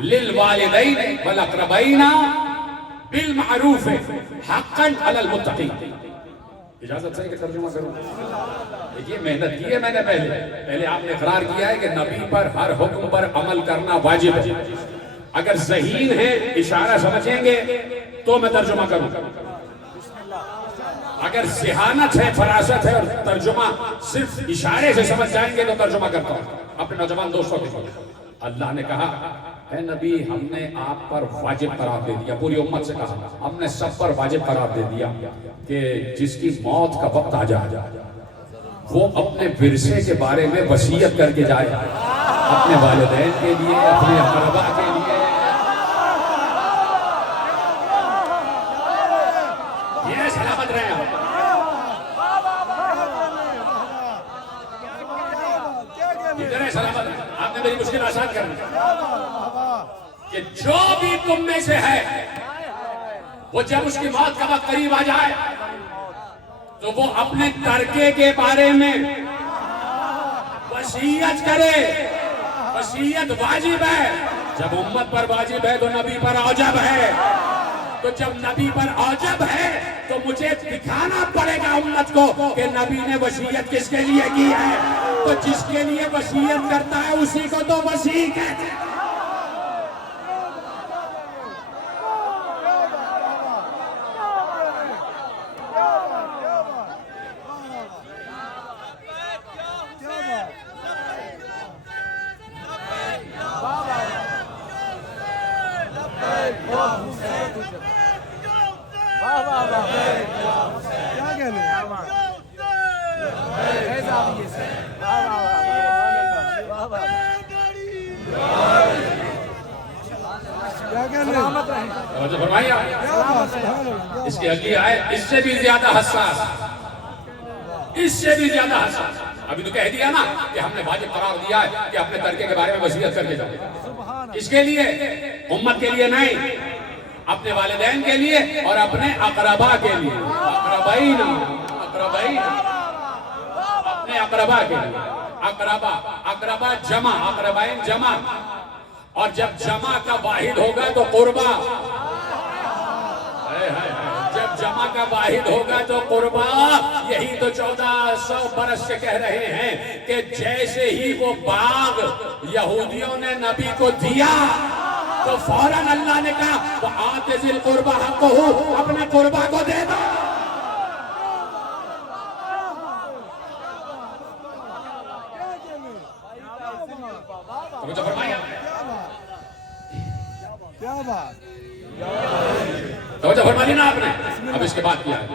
للوالدین والاقربین بالمعروف حقا علی المتقین۔ اجازت سے کہ ترجمہ کروں؟ یہ محنت کی ہے میں نے پہلے آپ نے اقرار کیا ہے کہ نبی پر ہر حکم پر عمل کرنا واجب ہے۔ اگر ذہین ہیں اشارہ سمجھیں گے تو میں ترجمہ کروں، اگر ذہانت ہے، فراست ہے اور ترجمہ صرف اشارے سے سمجھ جائیں گے تو ترجمہ کرتا ہوں اپنے نوجوان دوستوں کے ساتھ۔ اللہ نے کہا اے نبی ہم نے آپ پر واجب قرار دے دیا، پوری امت سے کہا ہم نے سب پر واجب قرار دے دیا کہ جس کی موت کا وقت آ جائے وہ اپنے ورثے کے بارے میں وصیت کر کے جائے، اپنے والدین کے لیے، اپنے اقربا کے لیے۔ یہ سلامت رہے آپ، ادھر سلامت رہے، آپ نے میری مشکل آسان کرنی کہ جو بھی تم میں سے ہے وہ جب اس کی موت کا وقت قریب آ جائے تو وہ اپنے ترکے کے بارے میں وصیت کرے۔ وصیت واجب ہے، جب امت پر واجب ہے تو نبی پر اوجب ہے، تو جب نبی پر اوجب ہے تو مجھے دکھانا پڑے گا امت کو کہ نبی نے وصیت کس کے لیے کی ہے، تو جس کے لیے وصیت کرتا ہے اسی کو تو وصی کہتے ہیں۔ اس کی اگلی آیت اس سے بھی زیادہ حساس، اس سے بھی زیادہ حساس۔ ابھی تو کہہ دیا نا کہ ہم نے واجب قرار دیا ہے کہ اپنے ترکے کے بارے میں وصیت کر کے جاؤ، اس کے لیے امت کے لیے نہیں، اپنے والدین کے لیے اور اپنے اقربا کے لیے، اقربین، اپنے اقربا کے لیے، اقربا جمع، اقربین جمع، اور جب جمع کا واحد ہوگا تو قربا، جب جمع کا واحد ہوگا تو قربا. یہی تو 1400 برس سے کہہ رہے ہیں کہ جیسے ہی وہ باغ یہودیوں نے نبی کو دیا تو فوراً اللہ نے کہا وَآتِ ذِی الْقُرْبَى حَقَّهُ، اپنے قربا کو دے دو. توجہ فرمایا، توجہ فرمائی نا آپ نے. اب اس کے بعد کیا ہے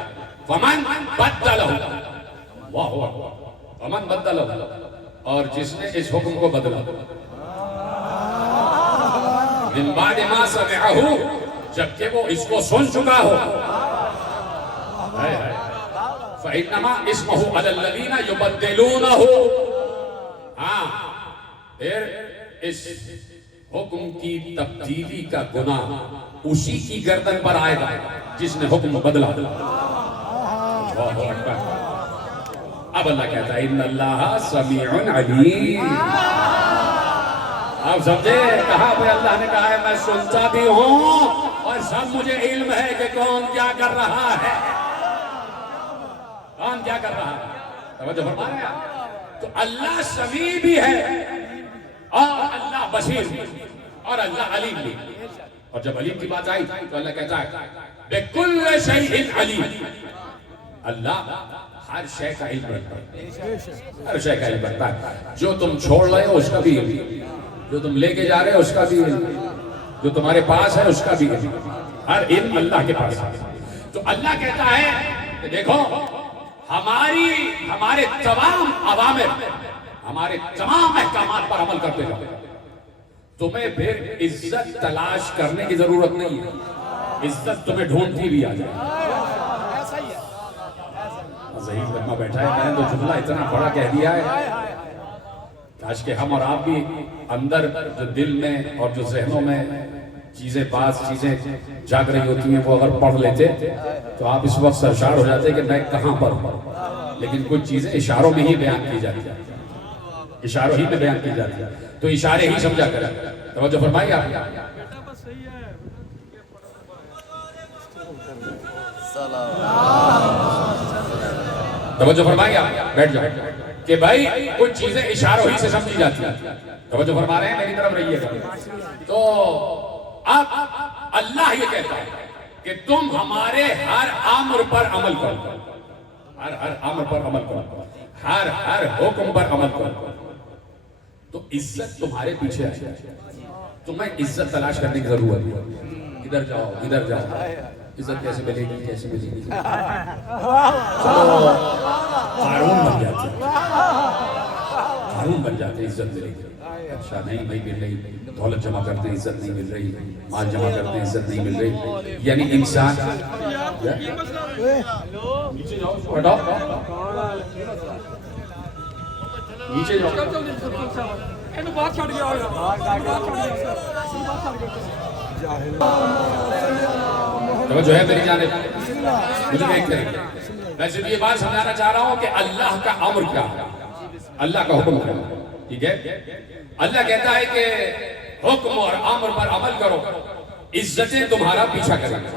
وَمَنْ بَدَّلَهُ، واہ واہ، وَمَنْ بَدَّلَهُ، اور جس نے اس حکم کو بدلا من بعد ما سمعه، جبکہ وہ اس کو سن چکا ہو. فَإِنَّمَا اسْمُهُ عَلَى الَّذِينَ يُبَدِّلُونَهُ، ہاں پھر اس حکم کی تبدیلی کا گناہ اسی کی گردن پر آئے گا جس نے حکم بدلا. اب اللہ کہتا ہے ان اللہ سمیع علیم. آپ سمجھے، کہا پہ اللہ نے کہا ہے میں سنتا بھی ہوں اور سب مجھے علم ہے کہ کون کیا کر رہا ہے، کون کیا کر رہا ہے. توجہ فرما رہے ہیں. تو اللہ سمیع بھی ہے اور اللہ بصیر بھی اور اللہ علیم بھی. اور جب علیم کی بات آئی تو اللہ کہتا ہے بِكُلِّ شَيْءٍ عَلِيمٍ. اللہ ہر شے کا علم رکھتا ہے، ہر شے کا علم رکھتا ہے. جو تم چھوڑ رہے ہو اس کا بھی علم، جو تم لے کے جا رہے ہو اس کا بھی علم، جو تمہارے پاس ہے اس کا بھی علم. ہر علم اللہ کے پاس ہے. تو اللہ کہتا ہے کہ دیکھو ہمارے تمام اوامر، ہمارے تمام احکامات پر عمل کرتے جاؤ. تمہیں پھر عزت تلاش کرنے کی ضرورت نہیں ہے، عزت تمہیں ڈھونڈتی بھی آ جائے. ظہیر لمحہ بیٹھا ہے، میں نے تو جملہ اتنا بڑا کہہ دیا ہے، کاش کہ ہم اور آپ بھی اندر جو دل میں اور جو ذہنوں میں بعض چیزیں جاگ رہی ہوتی ہیں وہ اگر پڑھ لیتے تو آپ اس وقت سرشار ہو جاتے کہ میں کہاں پر ہوں. لیکن کچھ چیزیں اشاروں میں ہی بیان کی جاتی ہیں، اشاروں ہی میں بیان کی جاتی ہے، تو اشارے ہی سمجھا کریں. توجہ فرمائیے آپ. توجہ فرمائیے آپ، بیٹھ جاؤ کہ بھائی کچھ چیزیں اشاروں ہی سے سمجھی جاتی ہیں. توجہ فرما رہے ہیں، میری طرف رہیے گا. تو اب اللہ یہ کہتا ہے کہ تم ہمارے ہر امر پر عمل کرو، ہر امر پر عمل کرو، ہر حکم پر عمل کرو. تو عزت تمہارے پیچھے ہے. تمہیں عزت تلاش کرنے کی ضرورت ہے. ادھر جاؤ ادھر جاؤ، عزت کیسے ملے گی کیسے ملے گی. قارون بن جاتے، قارون بن جاتے عزت ملے گی. اچھا نہیں بھائی مل رہی، دولت جمع کرتے ہیں عزت نہیں مل رہی، مال جمع کرتے ہیں عزت نہیں مل رہی. یعنی انسان نیچے جاؤ، ہٹاؤ نیچے جاؤ. جو ہے میری جانب مجھے دیکھ کریں. میں صرف یہ بات سمجھانا چاہ رہا ہوں کہ اللہ کا امر کیا ہے، اللہ کا حکم کیا ہے. ٹھیک ہے، اللہ کہتا ہے کہ حکم اور امر پر عمل کرو، عزتیں تمہارا پیچھا کریں گے،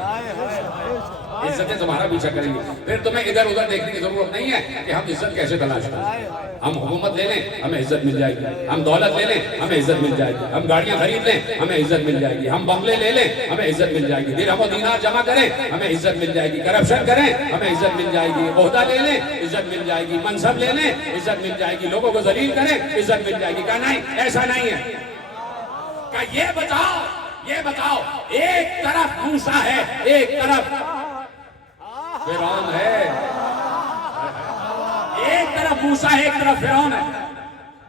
عزتیں تمہارا پیچھا کریں گے. پھر تمہیں ادھر ادھر دیکھنے کی ضرورت نہیں ہے کہ ہم عزت کیسے تلاش کریں. ہم حکومت لے لیں ہمیں عزت مل جائے گی، ہم دولت لے لیں ہمیں عزت مل جائے گی، ہم گاڑیاں خرید لیں ہمیں عزت مل جائے گی، ہم بنگلے لے لیں ہمیں عزت مل جائے گی، درہم و دینار جمع کریں ہمیں عزت مل جائے گی، کرپشن کریں ہمیں عزت مل جائے گی، عہدہ لے لیں عزت مل جائے گی، منصب لے لیں عزت مل جائے گی، لوگوں کو ذلیل کریں عزت مل جائے گی. کہا نہیں، ایسا نہیں ہے. کہا یہ بتاؤ ایک طرف موسیٰ ہے ایک طرف فرعون ہے، ایک طرف موسیٰ ہے ایک طرف فرعون ہے.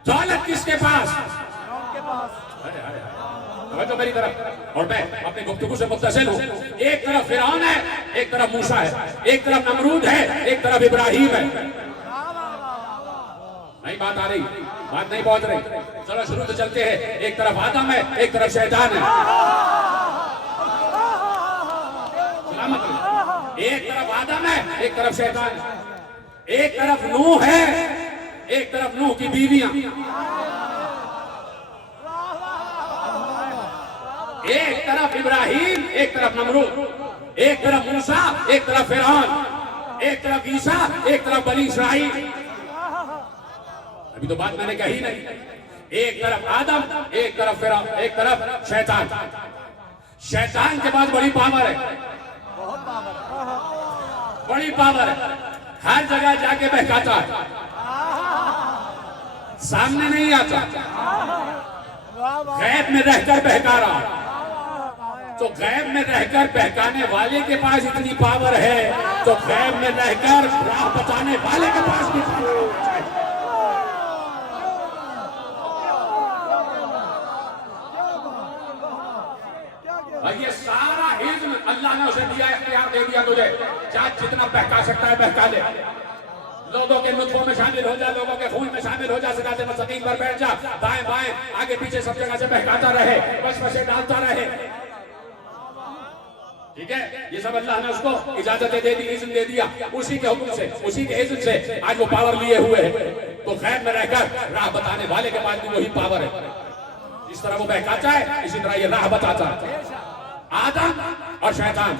دولت کس کے پاس؟ تو میری طرف، اور میں اپنی گفتگو سے متصل ہوں. ایک طرف فرعون ہے ایک طرف موسیٰ ہے، ایک طرف نمرود ہے ایک طرف ابراہیم ہے. نہیں بات آ رہی، بات نہیں پہنچ رہی. چلو شروع سے چلتے ہیں. ایک طرف آدم ہے ایک طرف شیطان ہے. ایک طرف آدم ہے ایک طرف شیطان ہے. ایک طرف نوح ہے ایک طرف نوح کی بیویاں. ایک طرف ابراہیم ایک طرف نمرود. ایک طرف موسیٰ، ایک طرف فرعون، ایک طرف عیسیٰ، ایک طرف بنی اسرائیل. ابھی تو بات میں نے کہی نہیں. ایک طرف آدم، ایک طرف فرعون، ایک طرف شیطان. شیطان کے پاس بڑی پاور ہے، بڑی پاور ہے. ہر جگہ جا کے بہکاتا ہے، سامنے نہیں آتا، غیب میں رہ کر بہکا رہا. تو غیب میں رہ کر بہکانے والے کے پاس اتنی پاور ہے تو غیب میں رہ کر راہ بتانے والے کے پاس بھی پاور ہے. یہ سارا علم اللہ نے اسے دیا، اختیار دے دیا تجھے. چاہے جتنا بہکا سکتا ہے بہکا لے. لوگوں کے نطفوں میں شامل ہو جا، لوگوں کے خون میں شامل ہو جا، صراط مستقیم پر بیٹھ جا، دائیں بائیں آگے پیچھے سب جگہ سے بہکاتا رہے، وسوسے ڈالتا رہے. ٹھیک ہے، یہ سب اللہ نے اس کو اجازتیں دے دی، اذن دے دیا. اسی کے حکم سے، اسی کے اذن سے آج وہ پاور لیے ہوئے ہے. تو غیب میں رہ کر راہ بتانے والے کے پاس بھی وہی پاور ہے. اس طرح وہ بہکاتا ہے، اسی طرح یہ راہ بتاتا ہے. آدم اور شیطان،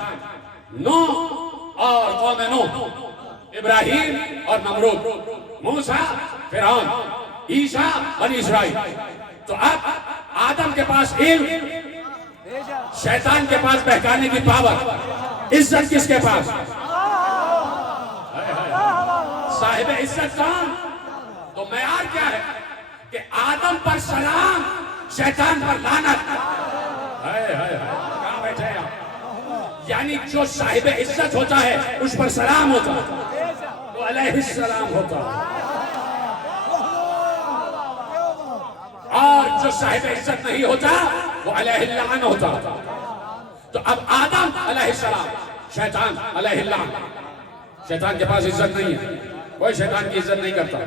نوح اور قوم نوح، ابراہیم اور نمرود، موسیٰ، فرعون، عیسیٰ، بنی اسرائیل. تو اب آدم کے پاس علم، شیطان کے پاس بہکانے کی پاور. عزت کس کے پاس؟ صاحب عزت کون؟ تو معیار کیا ہے کہ آدم پر سلام، شیطان پر لعنت. کہاں بیٹھے ہیں آپ؟ یعنی جو صاحب عزت ہوتا ہے اس پر سلام ہوتا ہے، تو علیہ السلام ہوتا ہے. اور جو صاحب عزت نہیں ہوتا وہ علیہ اللعن ہوتا. تو اب آدم علیہ السلام، شیطان علیہ اللعن. شیطان کے پاس عزت نہیں ہے، کوئی شیطان کی عزت نہیں کرتا.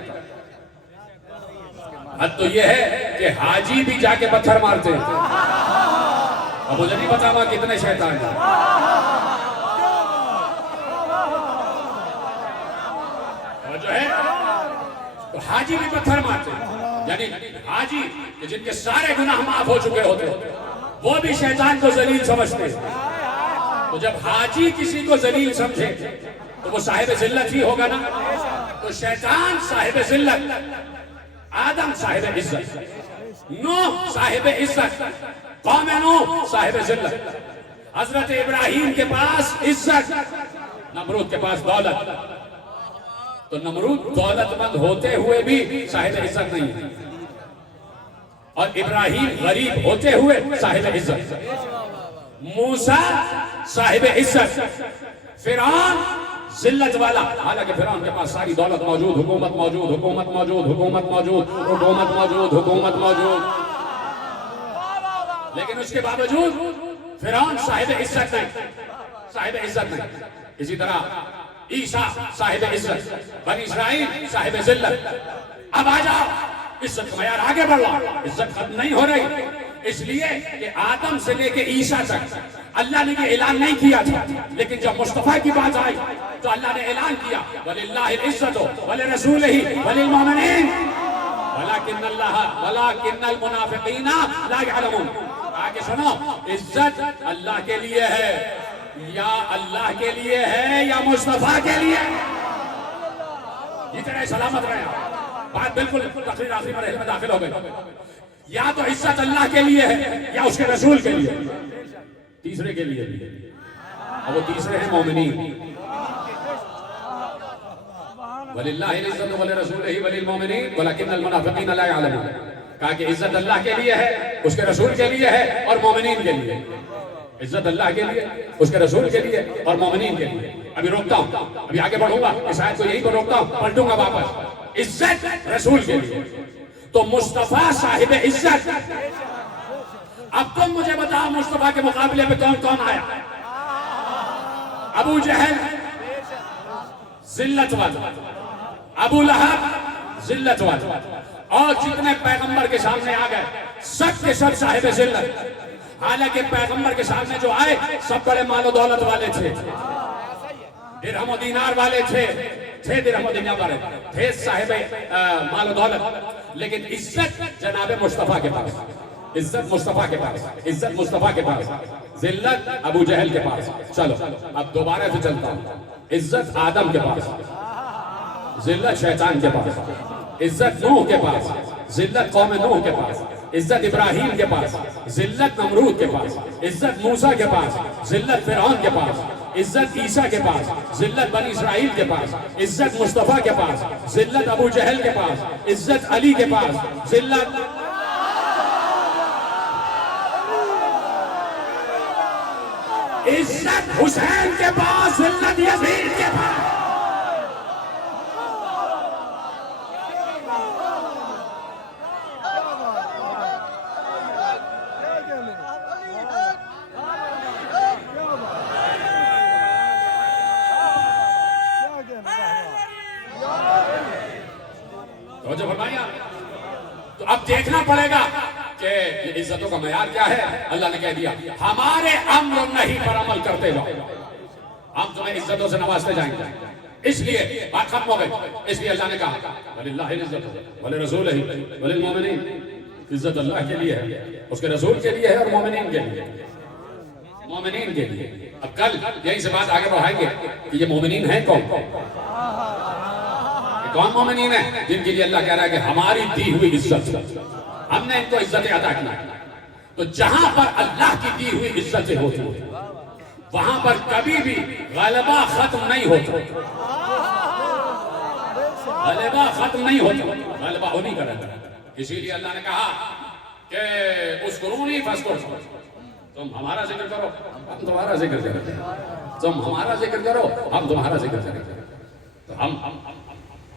حد تو یہ ہے کہ حاجی بھی جا کے پتھر مارتے ہیں. اب مجھے نہیں پتا ہوا کتنے شیطان ہیں. اور جو ہے تو حاجی بھی پتھر مارتے ہیں. یعنی حاجی جن کے سارے گناہ معاف ہو چکے ہوتے وہ بھی شیطان کو ذلیل سمجھتے. تو جب حاجی کسی کو ذلیل سمجھے تو وہ صاحب ذلت ہی ہوگا نا. تو شیطان صاحب ذلت، آدم صاحب عزت، نوح صاحب عزت، قوم نوح صاحب ذلت. حضرت ابراہیم کے پاس عزت، نمرود کے پاس دولت. تو نمرود دولت مند ہوتے ہوئے بھی صاحب عزت نہیں ہے، اور ابراہیم غریب ہوتے ہوئے صاحب عزت. موسیٰ صاحب عزت، فرعون ذلت والا. حالانکہ فرعون کے پاس ساری دولت موجود، حکومت موجود، حکومت موجود، حکومت موجود، حکومت موجود، حکومت موجود، لیکن اس کے باوجود فرعون صاحب عزت نہیں، صاحب عزت نہیں. اسی طرح عیسیٰ صاحب عزت، بنی اسرائیل صاحب ذلت. اب آ جاؤ، عزت کا معیار آگے بڑھ رہا، عزت ختم نہیں ہو رہی. اس لیے کہ آدم سے لے کے عیسیٰ تک اللہ نے یہ اعلان نہیں کیا تھا، لیکن جب مصطفیٰ کی بات آئی تو اللہ نے اعلان کیا وَلِلَّهِ الْعِزَّةُ وَلِرَسُولِهِ وَلِلْمُؤْمِنِينَ وَلَكِنَّ الْمُنَافِقِينَ لَا يَعْلَمُونَ. آگے سنو، عزت اللہ کے لیے ہے، یا اللہ کے لیے ہے یا مصطفیٰ کے لیے. جتنے سلامت رہے آپ، بات بالکل تقریر آخری مرحلے میں داخل ہو گئی. یا تو عزت اللہ کے لیے ہے یا اس کے رسول کے لیے، تیسرے کے لیے بھی. اور وہ تیسرے ہیں مومنین. وَلِلَّهِ الْعِزَّةُ وَلِرَسُولِهِ وَلِلْمُؤْمِنِينَ وَلَكِنَّ الْمُنَافِقِينَ لَا يَعْلَمُونَ. کہا کہ عزت اللہ کے لیے ہے، اس کے رسول کے لیے ہے اور مومنین کے لیے. عزت اللہ کے لیے، اس کے رسول کے لیے اور مومنین کے لیے. ابھی روکتا ہوں، ابھی آگے بڑھوں گا، اس آیت کو یہیں پر روکتا ہوں، پلٹوں گا واپس. عزت رسول کے لیے، تو مصطفیٰ صاحب عزت. اب تم مجھے بتاؤ مصطفیٰ کے مقابلے پہ کون کون آیا؟ ابو جہل ذلت والا، ابو لہب ذلت والا، اور جتنے پیغمبر کے سامنے آ گئے سب کے سب صاحب ذلت. حالانکہ پیغمبر کے سامنے جو آئے سب بڑے مال و دولت والے تھے، درہم و دینار والے تھے درہم و دینار والے تھے، صاحب مال و دولت. لیکن عزت جناب مصطفیٰ کے پاس. عزت مصطفیٰ کے پاس، عزت مصطفیٰ کے پاس، ذلت ابو جہل کے پاس. چلو اب دوبارہ سے چلتا ہوں. عزت آدم کے پاس، ذلت شیطان کے پاس. عزت نوح کے پاس، ذلت قوم نوح کے پاس. عزت ابراہیم کے پاس، ذلت نمرود کے پاس. عزت موسیٰ کے پاس، ذلت فرعون کے پاس. عزت عیسیٰ کے پاس، ذلت بنی اسرائیل کے پاس. عزت مصطفیٰ کے پاس، ذلت ابو جہل کے پاس. عزت علی کے پاس، ذلت عزت حسین کے پاس، ذلت یزید کے پاس. توجہ فرمائیے. تو اب دیکھنا پڑے گا کہ یہ عزتوں کا معیار کیا ہے. اللہ نے کہہ دیا ہمارے امر نہیں پر عمل کرتے جاؤ، ہم تمہیں عزتوں سے نوازتے جائیں گے. اس لیے بات ختم ہو گئی. اس لیے اللہ نے کہا وَلِلَّهِ الْعِزَّةُ وَلِرَسُولِهِ وَلِلْمُؤْمِنِينَ. عزت اللہ کے لیے ہے، اس کے رسول کے لیے ہے اور مومنین کے لیے. مومنین کے لیے. اب کل یہی سے بات آگے بڑھائیں گے کہ یہ مومنین ہیں کون؟ کون مومنین ہیں جن کے لیے اللہ کہہ رہا ہے کہ ہماری دی ہوئی عزت، ہم نے ان کو عزتیں عطا کی. تو جہاں پر اللہ کی دی ہوئی عزتیں ہوتی ہیں وہاں پر کبھی بھی غلبہ ختم نہیں ہوتا. غلبہ ختم نہیں ہوتا، غلبہ انہی کا رہتا ہے. اسی لیے اللہ نے کہا کہ اذکرونی فاذکرکم. تم ہمارا ذکر کرو ہم تمہارا ذکر کریں. تم ہمارا ذکر کرو ہم تمہارا ذکر کریں. تو ہم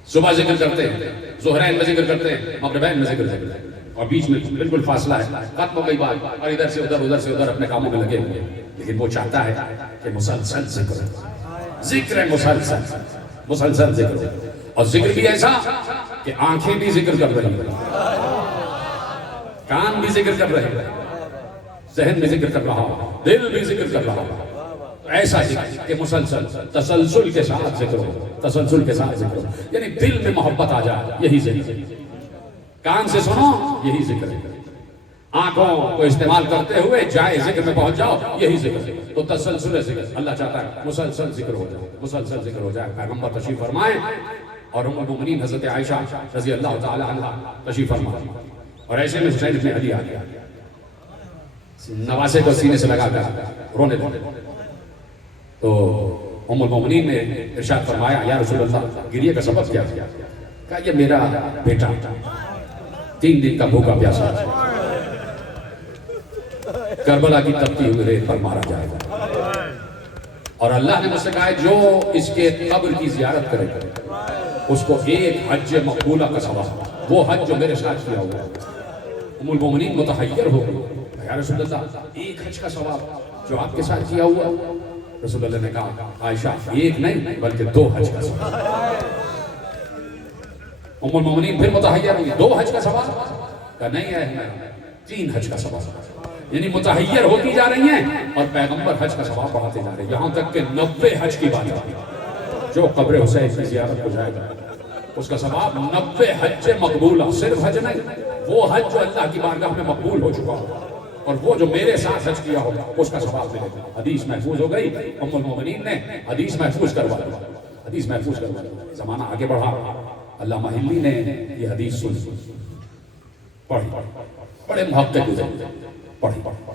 صبح ذکر کرتے ہیں، ظہرین میں ذکر کرتے ہیں، مغربین میں ذکر کرتے ہیں، اور بیچ میں بالکل فاصلہ ہے. ختم ہو گئی بات اور ادھر سے ادھر اپنے کاموں میں لگے ہوئے. لیکن وہ چاہتا ہے کہ مسلسل ذکر ہے، مسلسل ذکر ہے. اور ذکر بھی ایسا کہ آنکھیں بھی ذکر کر رہی ہیں، کان بھی ذکر کر رہے ہیں، ذہن بھی ذکر کر رہا ہو، دل بھی ذکر کر رہا ہو. ایسا ذکر کہ مسلسل تسلسل کے ساتھ ذکر ہو، تسلسل کے ساتھ ذکر ہو. یعنی دل میں محبت آ جائے، یہی ذکر. کان سے سنو، یہی ذکر ہے. آنکھوں کو استعمال کرتے ہوئے جائے ذکر میں پہنچ جاؤ، یہی ذکر. تو تسلسل ذکر اللہ چاہتا ہے مسلسل ذکر ہو جائے، مسلسل ذکر ہو جائے. پیغمبر تشریف فرمائیں اور ام المؤمنین حضرت عائشہ رضی اللہ تعالی عنہ تشریف فرمائیں. اور ایسے میں حسین ابن علی آ گیا، نواسے کو سینے سے لگا کر رونے لگے. تو ام المؤمنین نے ارشاد فرمایا یا رسول اللہ گریے کا سبب کیا؟ کہا یہ میرا بیٹا 3 دن کا بھوکا پیاسا کربلا کی تپتی ہوئی ریت پر مارا جائے گا، اور اللہ نے مجھ سے کہا جو اس کے قبر کی زیارت کرے گا اس کو ایک حج مقبولہ کا ثواب، وہ حج جو میرے ساتھ کیا ہوا. ام المؤمنین متحیر ہو گئی، یا رسول اللہ ایک حج کا ثواب جو آپ کے ساتھ کیا ہوا. رسول اللہ نے کہا عائشہ ایک نہیں بلکہ 2 حج کا ثواب. ام المؤمنین پھر متحیر ہوئی، 2 حج کا ثواب؟ کہا نہیں ہے 3 حج کا ثواب. یعنی متحیر ہوتی جا رہی ہیں اور پیغمبر حج کا ثواب بڑھاتے جا رہے ہیں، یہاں تک کہ 90 حج کی بات آتی. جو قبر حسین کی زیارت کو جائے گا اس کا ثواب 90 حج مقبولہ. صرف حج نہیں، وہ حج جو اللہ کی بارگاہ میں مقبول ہو چکا ہوگا اور وہ جو میرے ساتھ حج کیا ہوگا اس کا ثواب ملے گا. حدیث محفوظ ہو گئی. ام المؤمنین نے حدیث محفوظ کروا دی، حدیث محفوظ کروا دی. زمانہ آگے بڑھا، علامہ حلی نے یہ حدیث سنی، پڑھی، بڑے محقق ہوئے،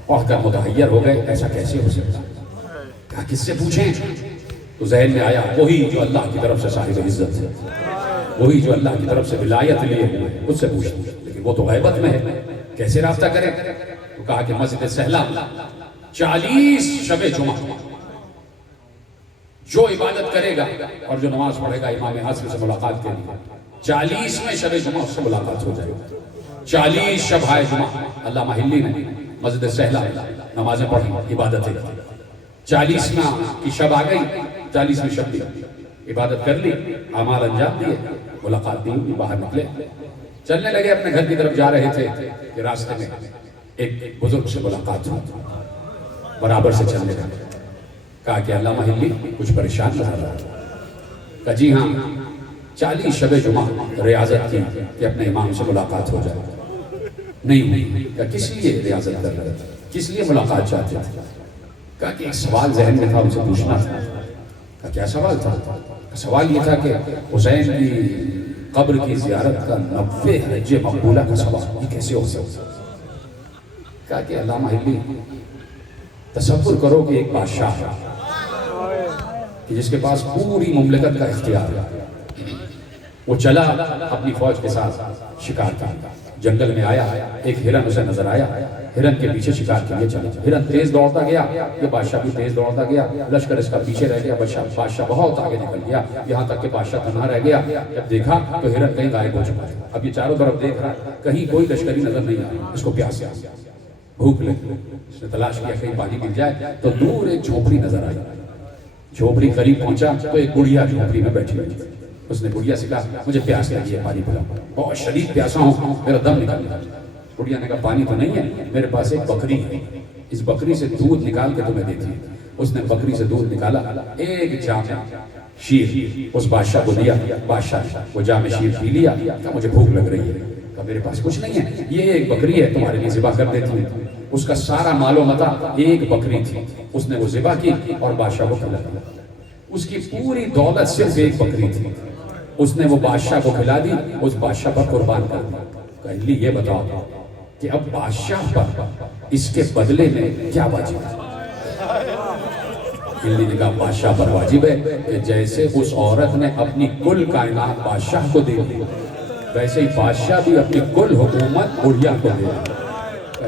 پڑھ کر متحیر ہو گئے ایسا کیسے ہو سکتا. کہا کس سے پوچھیں؟ تو ذہن میں آیا وہی جو اللہ کی طرف سے صاحب عزت ہے، وہی جو اللہ کی طرف سے ولایت لیے ہوئے، اس سے پوچھیں. لیکن وہ تو غیبت میں ہے، کیسے رابطہ کریں؟ تو کہا کہ مسجد سہلا 40 شب جمعہ جو عبادت کرے گا اور جو نماز پڑھے گا امام عصر سے ملاقات کے لیے، 40ویں شب جمعہ اس سے ملاقات ہو جائے گا. 40 شبائے جمعہ علامہ حلی نے مسجد سہلا نمازیں پڑھی، عبادتیں کی. 40واں کی شب آ گئی، 40ویں شب دی عبادت کر لی، اعمال انجام دیے، ملاقات دی، باہر نکلے، چلنے لگے. اپنے گھر کی طرف جا رہے تھے کہ راستے میں ایک بزرگ سے ملاقات ہوئی، برابر سے چلنے لگے. کہا کہ علامہ حلی کچھ پریشان نظر رہا. کہا جی ہاں 40 شب جمعہ ریاضت کی کہ اپنے امام سے ملاقات ہو جائے. نہیں ہوئی. کہا کس لیے ریاضت کر رہے تھے, کس لیے ملاقات چاہتے تھے؟ کہا کہ ایک سوال ذہن میں تھا, ان سے پوچھنا تھا. کہا کیا سوال تھا؟ سوال یہ تھا کہ حسین کی قبر کی زیارت کا 90 حج مقبولہ کا سوال یہ کیسے ہو سکتا؟ کہا کہ علامہ حلی تصور کرو کہ ایک بادشاہ ہے کہ جس کے پاس پوری مملکت کا اختیار ہے. وہ چلا اپنی فوج کے ساتھ شکار کرتا, جنگل میں آیا, ایک ہرن اسے نظر آیا, ہرن کے پیچھے شکار کے لیے چلا. ہرن تیز دوڑتا گیا, یہ بادشاہ بھی تیز دوڑتا گیا, لشکر اس کا پیچھے رہ گیا, بادشاہ بہت آگے نکل گیا, یہاں تک کہ بادشاہ تنہا رہ گیا. جب دیکھا تو ہرن کہیں غائب ہو چکا ہے. اب یہ چاروں طرف دیکھ رہا ہے, کہیں کوئی لشکری نظر نہیں آ رہا. اس کو پیاس آ گیا, بھوک لگی, اس نے تلاش کیا کہیں پانی مل جائے. تو دور ایک جھونپڑی نظر آئی. جھونپڑی قریب پہنچا تو ایک بڑھیا جھونپڑی میں بیٹھی ہوئی. اس نے بڑھیا سے کہا مجھے پیاس لگی ہے, پانی پلاؤ, بہت شدید پیاسا ہوں, میرا دم نکل گیا. بڑھیا نے کہا پانی تو نہیں ہے, میرے پاس ایک بکری ہے, اس بکری سے دودھ نکال کے تمہیں دیتی ہے. اس نے بکری سے دودھ نکالا, ایک جام شیر اس بادشاہ کو دیا. بادشاہ وہ جام شیر پی لیا. کہا مجھے بھوک لگ رہی ہے. کہا میرے پاس کچھ نہیں ہے, یہ ایک بکری ہے, تمہارے لیے ذبح کر دیتی ہوں. اس کا سارا مال و متاع ایک بکری تھی, اس نے وہ ذبح کی اور بادشاہ کو کھلا دیا. اس کی پوری دولت صرف ایک بکری تھی, اس نے وہ بادشاہ کو کھلا دی, اس بادشاہ پر قربان کر دیا. کہلی یہ بتاؤ کہ اب بادشاہ پر اس کے بدلے میں کیا واجب ہے؟ کہلی نے کہا بادشاہ پر واجب ہے کہ جیسے اس عورت نے اپنی کل کائنات بادشاہ کو دے دی, ویسے ہی بادشاہ بھی اپنی کل حکومت بڑھیا کو دے دی.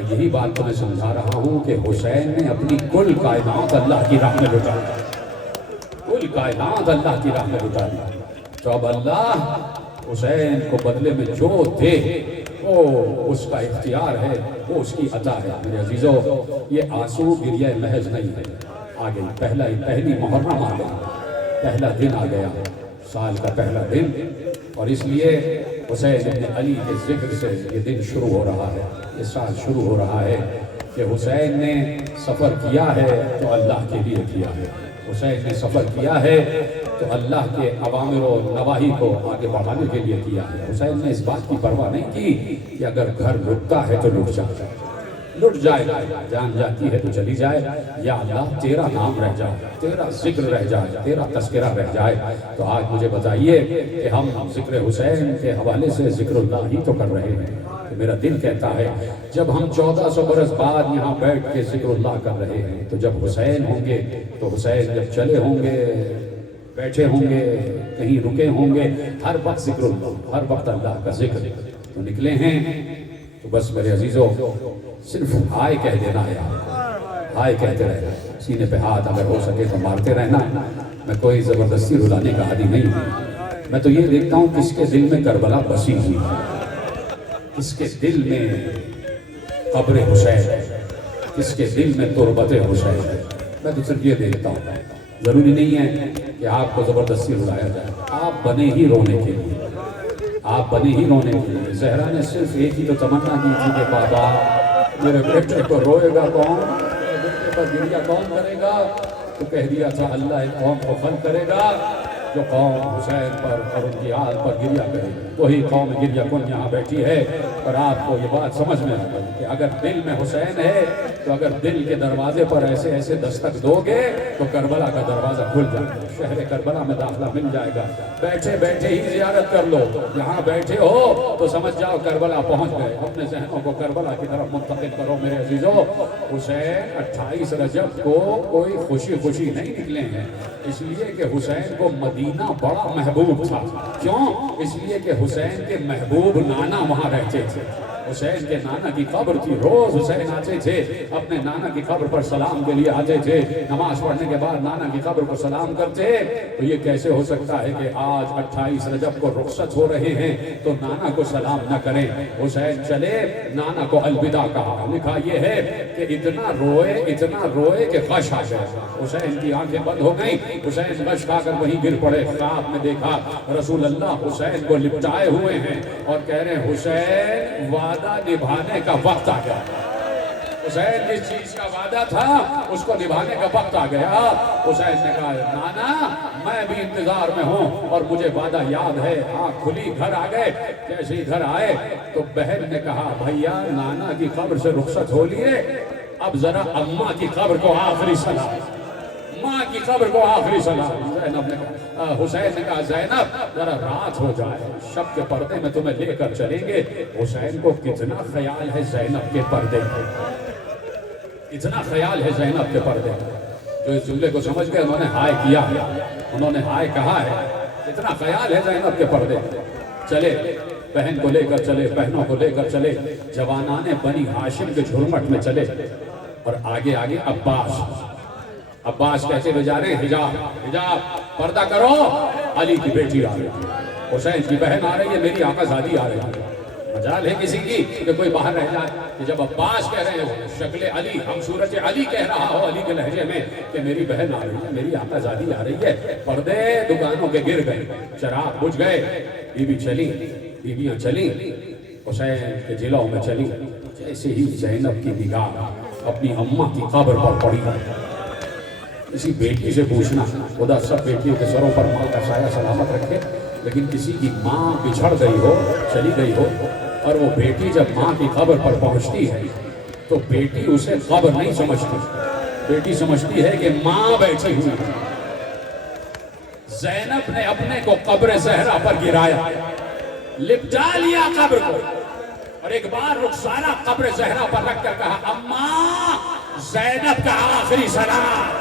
یہی بات تو میں سمجھا رہا ہوں کہ حسین نے اپنی کل کائنات اللہ کی راہ میں لٹا دی, کل کائنات اللہ کی راہ میں لٹا دی. تو اب اللہ حسین کو بدلے میں جو دے وہ اس کا اختیار ہے, وہ اس کی عطا ہے. میرے عزیزو, یہ آنسو گریہ محض نہیں ہے. آگے پہلی محرم آ گئی, پہلا دن آ گیا, سال کا پہلا دن, اور اس لیے حسین ابن علی کے ذکر سے یہ دن شروع ہو رہا ہے, یہ سال شروع ہو رہا ہے کہ حسین نے سفر کیا ہے تو اللہ کے لیے کیا ہے. حسین نے سفر کیا ہے تو اللہ کے اوامر و نواہی کو آگے بڑھانے کے لیے کیا ہے. حسین نے اس بات کی پرواہ نہیں کی کہ اگر گھر لٹتا ہے تو لٹ جائے, لٹ جائے, جان جاتی ہے تو چلی جائے. یا اللہ تیرا نام رہ جائے, تیرا ذکر رہ جائے, تیرا تذکرہ رہ جائے. تو آج مجھے بتائیے کہ ہم ذکر حسین کے حوالے سے ذکر اللہ ہی تو کر رہے ہیں. میرا دل کہتا ہے جب ہم 1400 برس بعد یہاں بیٹھ کے ذکر اللہ کر رہے ہیں تو جب حسین ہوں گے, تو حسین جب چلے ہوں گے, بیٹھے ہوں گے, کہیں رکے ہوں گے, ہر وقت ذکر اللہ, ہر وقت اللہ کا ذکر. تو نکلے ہیں تو بس میرے عزیزوں صرف ہائے کہہ دینا ہے, ہائے کہتے رہنا, سینے پہ ہاتھ اگر ہو سکے تو مارتے رہنا. میں کوئی زبردستی رلانے کا عادی نہیں ہوں. میں تو یہ دیکھتا ہوں کس کے دل میں کربلا بسی ہوئی ہے, کس کے دل میں قبر حسین ہے, کس کے دل میں تربت حسین ہے. میں تو صرف یہ دیکھتا ہوں. ضروری نہیں ہے کہ آپ کو زبردستی رلایا جائے, آپ بنے ہی رونے کے لیے, آپ بنے ہی رونے کے لیے. زہرا نے صرف ایک ہی تو تمنا کی تھی کہ بابا میرے بیٹے کو روئے گا کون, میرے بیٹے پر گریہ کون کرے گا؟ تو کہہ دیا تھا اللہ ایک قوم کو خلق کرے گا جو قوم حسین پر اور ان کی آل پر گریہ کرے گی. وہی قوم گریہ کن یہاں بیٹھی ہے. اور آپ کو یہ بات سمجھ میں آ گئی کہ اگر دل میں حسین ہے تو اگر دل کے دروازے پر ایسے ایسے دستک دو گے تو کربلا کا دروازہ کھل جائے گا, شہر کربلا میں داخلہ مل جائے گا. بیٹھے بیٹھے ہی زیارت کر لو, یہاں بیٹھے ہو تو سمجھ جاؤ کربلا پہنچ گئے. اپنے ذہنوں کو کربلا کی طرف منتقل کرو میرے عزیزو. حسین 28 رجب کو کوئی خوشی خوشی نہیں نکلے ہیں, اس لیے کہ حسین کو مدینہ بڑا محبوب تھا. کیوں؟ اس لیے کہ حسین کے محبوب نانا وہاں رہتے تھے. حسین کے نانا کی قبر تھی, روز حسین آتے تھے, اپنے نانا کی قبر پر سلام کے لیے آتے تھے. نماز پڑھنے کے بعد نانا کی قبر پر سلام کرتے. تو یہ کیسے ہو سکتا ہے کہ آج 28 رجب کو رخصت ہو رہے ہیں تو نانا کو سلام نہ کریں؟ حسین چلے, نانا کو الوداع کہا. لکھا یہ ہے کہ اتنا روئے کہ غش آ گیا. حسین کی آنکھیں بند ہو گئیں, حسین غش کھا کر وہیں گر پڑے. خواب میں دیکھا رسول اللہ حسین کو لپٹائے ہوئے ہیں اور کہہ رہے ہیں حسین وعدہ نبھانے کا وقت آ گیا. حسین جس چیز کا وعدہ تھا اس کو نبھانے کا وقت آ گیا. حسین نے کہا نانا میں بھی انتظار میں ہوں اور مجھے وعدہ یاد ہے. آنکھ کھلی گھر آ گئے. جیسے ہی گھر آئے تو بہن نے کہا بھیا نانا کی قبر سے رخصت ہو لیے, اب ذرا اماں کی قبر کو آخری سلام, ماں کی قبر کو آخری سلام. زینب نے کہا, حسین نے کہا زینب ذرا رات ہو جائے, شب کے پردے میں تمہیں لے کر چلیں گے. حسین کو کتنا خیال ہے زینب کے پردے پہ, اتنا خیال ہے زینب کے پردے. جو اس جملے کو سمجھ گئے انہوں نے ہائے کیا ہے, انہوں نے ہائے کہا ہے. اتنا خیال ہے زینب کے پردے. چلے بہن کو لے کر چلے, بہنوں کو لے کر چلے, جوانان بنی ہاشم کے جھرمٹ میں چلے. اور آگے آگے عباس کہتے ہوئے جا رہے ہیں حجاب حجاب پردہ کرو, علی کی بیٹی آ رہی ہے, حسین کی بہن آ رہی ہے, میری آقا زادی آ رہی ہے. مجال ہے کسی کی کہ کوئی باہر رہ جائے کہ جب عباس کہہ رہے ہو شکل علی, ہم صورت علی کہہ رہا ہو علی کے لہجے میں کہ میری بہن آ رہی ہے, میری آقا زادی آ رہی ہے. پردے دکانوں کے گر گئے, چراغ بجھ گئے, بیوی چلی, بیویاں چلی, حسین کے جلوں میں چلی. جیسے ہی زینب کی نگاہ اپنی اماں کی قبر پر پڑی. کسی بیٹی سے پوچھنا, خدا سب بیٹیوں کے سروں پر ماں کا سایہ سلامت رکھے, لیکن کسی کی ماں بچھڑ گئی ہو, چلی گئی ہو, اور وہ بیٹی جب ماں کی قبر پر پہنچتی ہے تو بیٹی اسے قبر نہیں سمجھتی, بیٹی سمجھتی ہے کہ ماں بیٹھی ہوئی ہے. زینب نے اپنے کو قبر زہرا پر گرایا, لپٹا لیا قبر کو, اور ایک بار رخسارہ قبر زہرا پر رکھ کر کہا اماں زینب کا آخری سلام,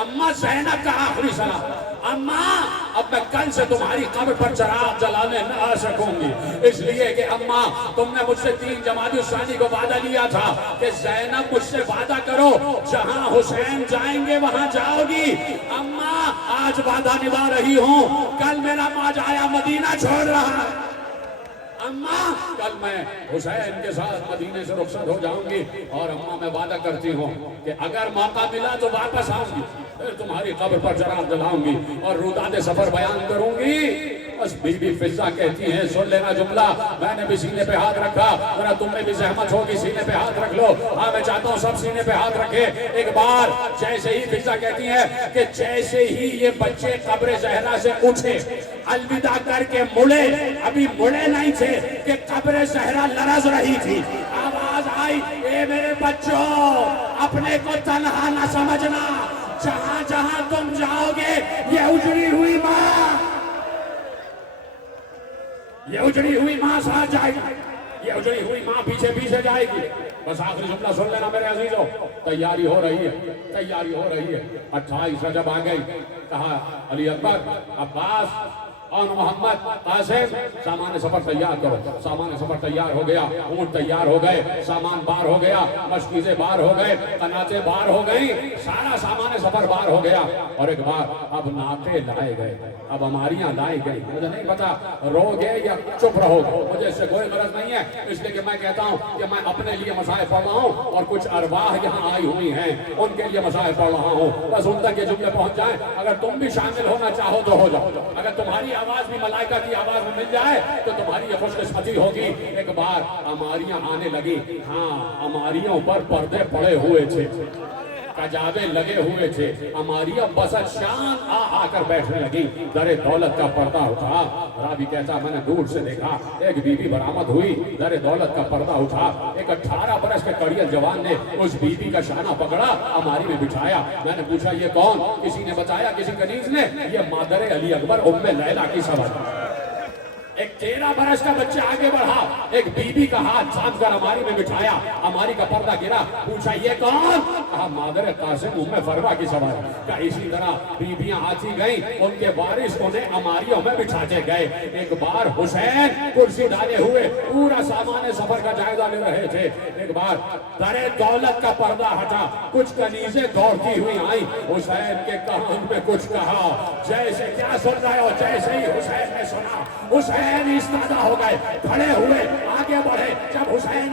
اماں زینب کا آخری سلام. اماں اب میں کل سے تمہاری قبر پر چراغ جلانے نہ آ سکوں گی, اس لیے کہ اماں تم نے مجھ سے 3 جمادی الثانی کو وعدہ لیا تھا کہ زینب مجھ سے وعدہ کرو جہاں حسین جائیں گے وہاں جاؤ گی. اماں آج وعدہ نبھا رہی ہوں, کل میرا ماں جایا مدینہ چھوڑ رہا ہے. اماں کل میں حسین کے ساتھ مدینے سے رخصت ہو جاؤں گی, اور اماں میں وعدہ کرتی ہوں کہ اگر موقع ملا تو واپس آؤں گی, پھر تمہاری قبر پر چراغ جلاؤں گی اور روداد سفر بیان کروں گی. بس بی بی فضہ کہتی ہیں سن لینا جملہ, میں نے بھی سینے پہ ہاتھ رکھا, ذرا تم میں بھی زحمت ہوگی سینے پہ ہاتھ رکھ لو. ہاں میں چاہتا ہوں سب سینے پہ ہاتھ رکھے. ایک بار جیسے ہی فضہ کہتی ہے کہ جیسے ہی یہ بچے قبر زہرا سے اٹھے, الوداع کر کے مڑے, ابھی مڑے نہیں تھے کہ قبر زہرا لرز رہی تھی, آواز آئی اے میرے بچوں اپنے کو تنہا نہ سمجھنا, جہاں جہاں تم جاؤ گے یہ اجڑی ہوئی ماں, یہ اجڑی ہوئی ماں ساتھ جائے گی, یہ اجڑی ہوئی ماں پیچھے پیچھے جائے گی. بس آخری جملہ سن لینا میرے عزیزوں, تیاری ہو رہی ہے, تیاری ہو رہی ہے. 28 رجب آ گئی, کہا علی اکبر, عباس اور محمد, قاسم سامان سفر تیار کرو. سامان سفر تیار ہو گیا, اونٹ تیار ہو گئے, سامان بار ہو گیا, مشکیزیں بار ہو گئے, قناتیں بار ہو گئیں, سارا سامان سفر بار ہو گیا. اور ایک بار اب ناطے لائے گئے, اب ہماریاں لائی گئی. مجھے نہیں پتا رو گے یا چپ رہو گے, مجھے اس سے کوئی غرض نہیں ہے, اس لیے کہ میں کہتا ہوں کہ میں اپنے لیے مصائب پڑھ رہا ہوں اور کچھ ارواح یہاں آئی ہوئی ہیں ان کے لیے مصائب پڑھ رہا ہوں. بس ان تک یہ جملے پہنچ جائیں. اگر تم بھی شامل ہونا چاہو تو ہو جاؤ, اگر تمہاری آواز بھی ملائکہ کی آواز میں مل جائے تو تمہاری یہ خوش قسمتی ہوگی. ایک بار ہماریاں آنے لگی. ہاں ہماریوں پر پردے پڑے ہوئے تھے, کجاوے لگے ہوئے تھے, ہماریاں بسط شان آ کر بیٹھنے لگی. در دولت کا پردہ اٹھا. راوی کہتا میں نے دور سے دیکھا ایک بی بی برآمد ہوئی, در دولت کا پردہ اٹھا. ایک 18 برس کے کڑیل جوان نے اس بی بی کا شانہ پکڑا, ہماری میں بٹھایا. میں نے پوچھا یہ کون؟ کسی نے بتایا, کسی کنیز نے, یہ مادر علی اکبر ام لیلہ کی سواری. ایک 13 برس کا بچہ آگے بڑھا, ایک بی بی کا ہاتھ تھام کر ہماری میں بٹھایا. ہماری کا پردہ گرا. پوچھا یہ کون؟ کہا مادر قاسم ام فروہ کی سواری. کہا اسی طرح بیبیاں آتی گئیں, ان کے وارث انہیں ہماریوں میں بٹھاتے گئے. ایک بار حسین کرسی ڈالے ہوئے پورا سامان سفر کا جائزہ لے رہے تھے. ایک بار در دولت کا پردہ ہٹا, کچھ کنیزیں دوڑتی ہوئی آئیں. حسین کے کان میں کچھ کہا, جیسے کیا سن رہے ہو؟ جیسے ہی حسین نے سنا, حسین ایستادہ ہو گئے, کھڑے ہوئے, آگے بڑھے. جب حسین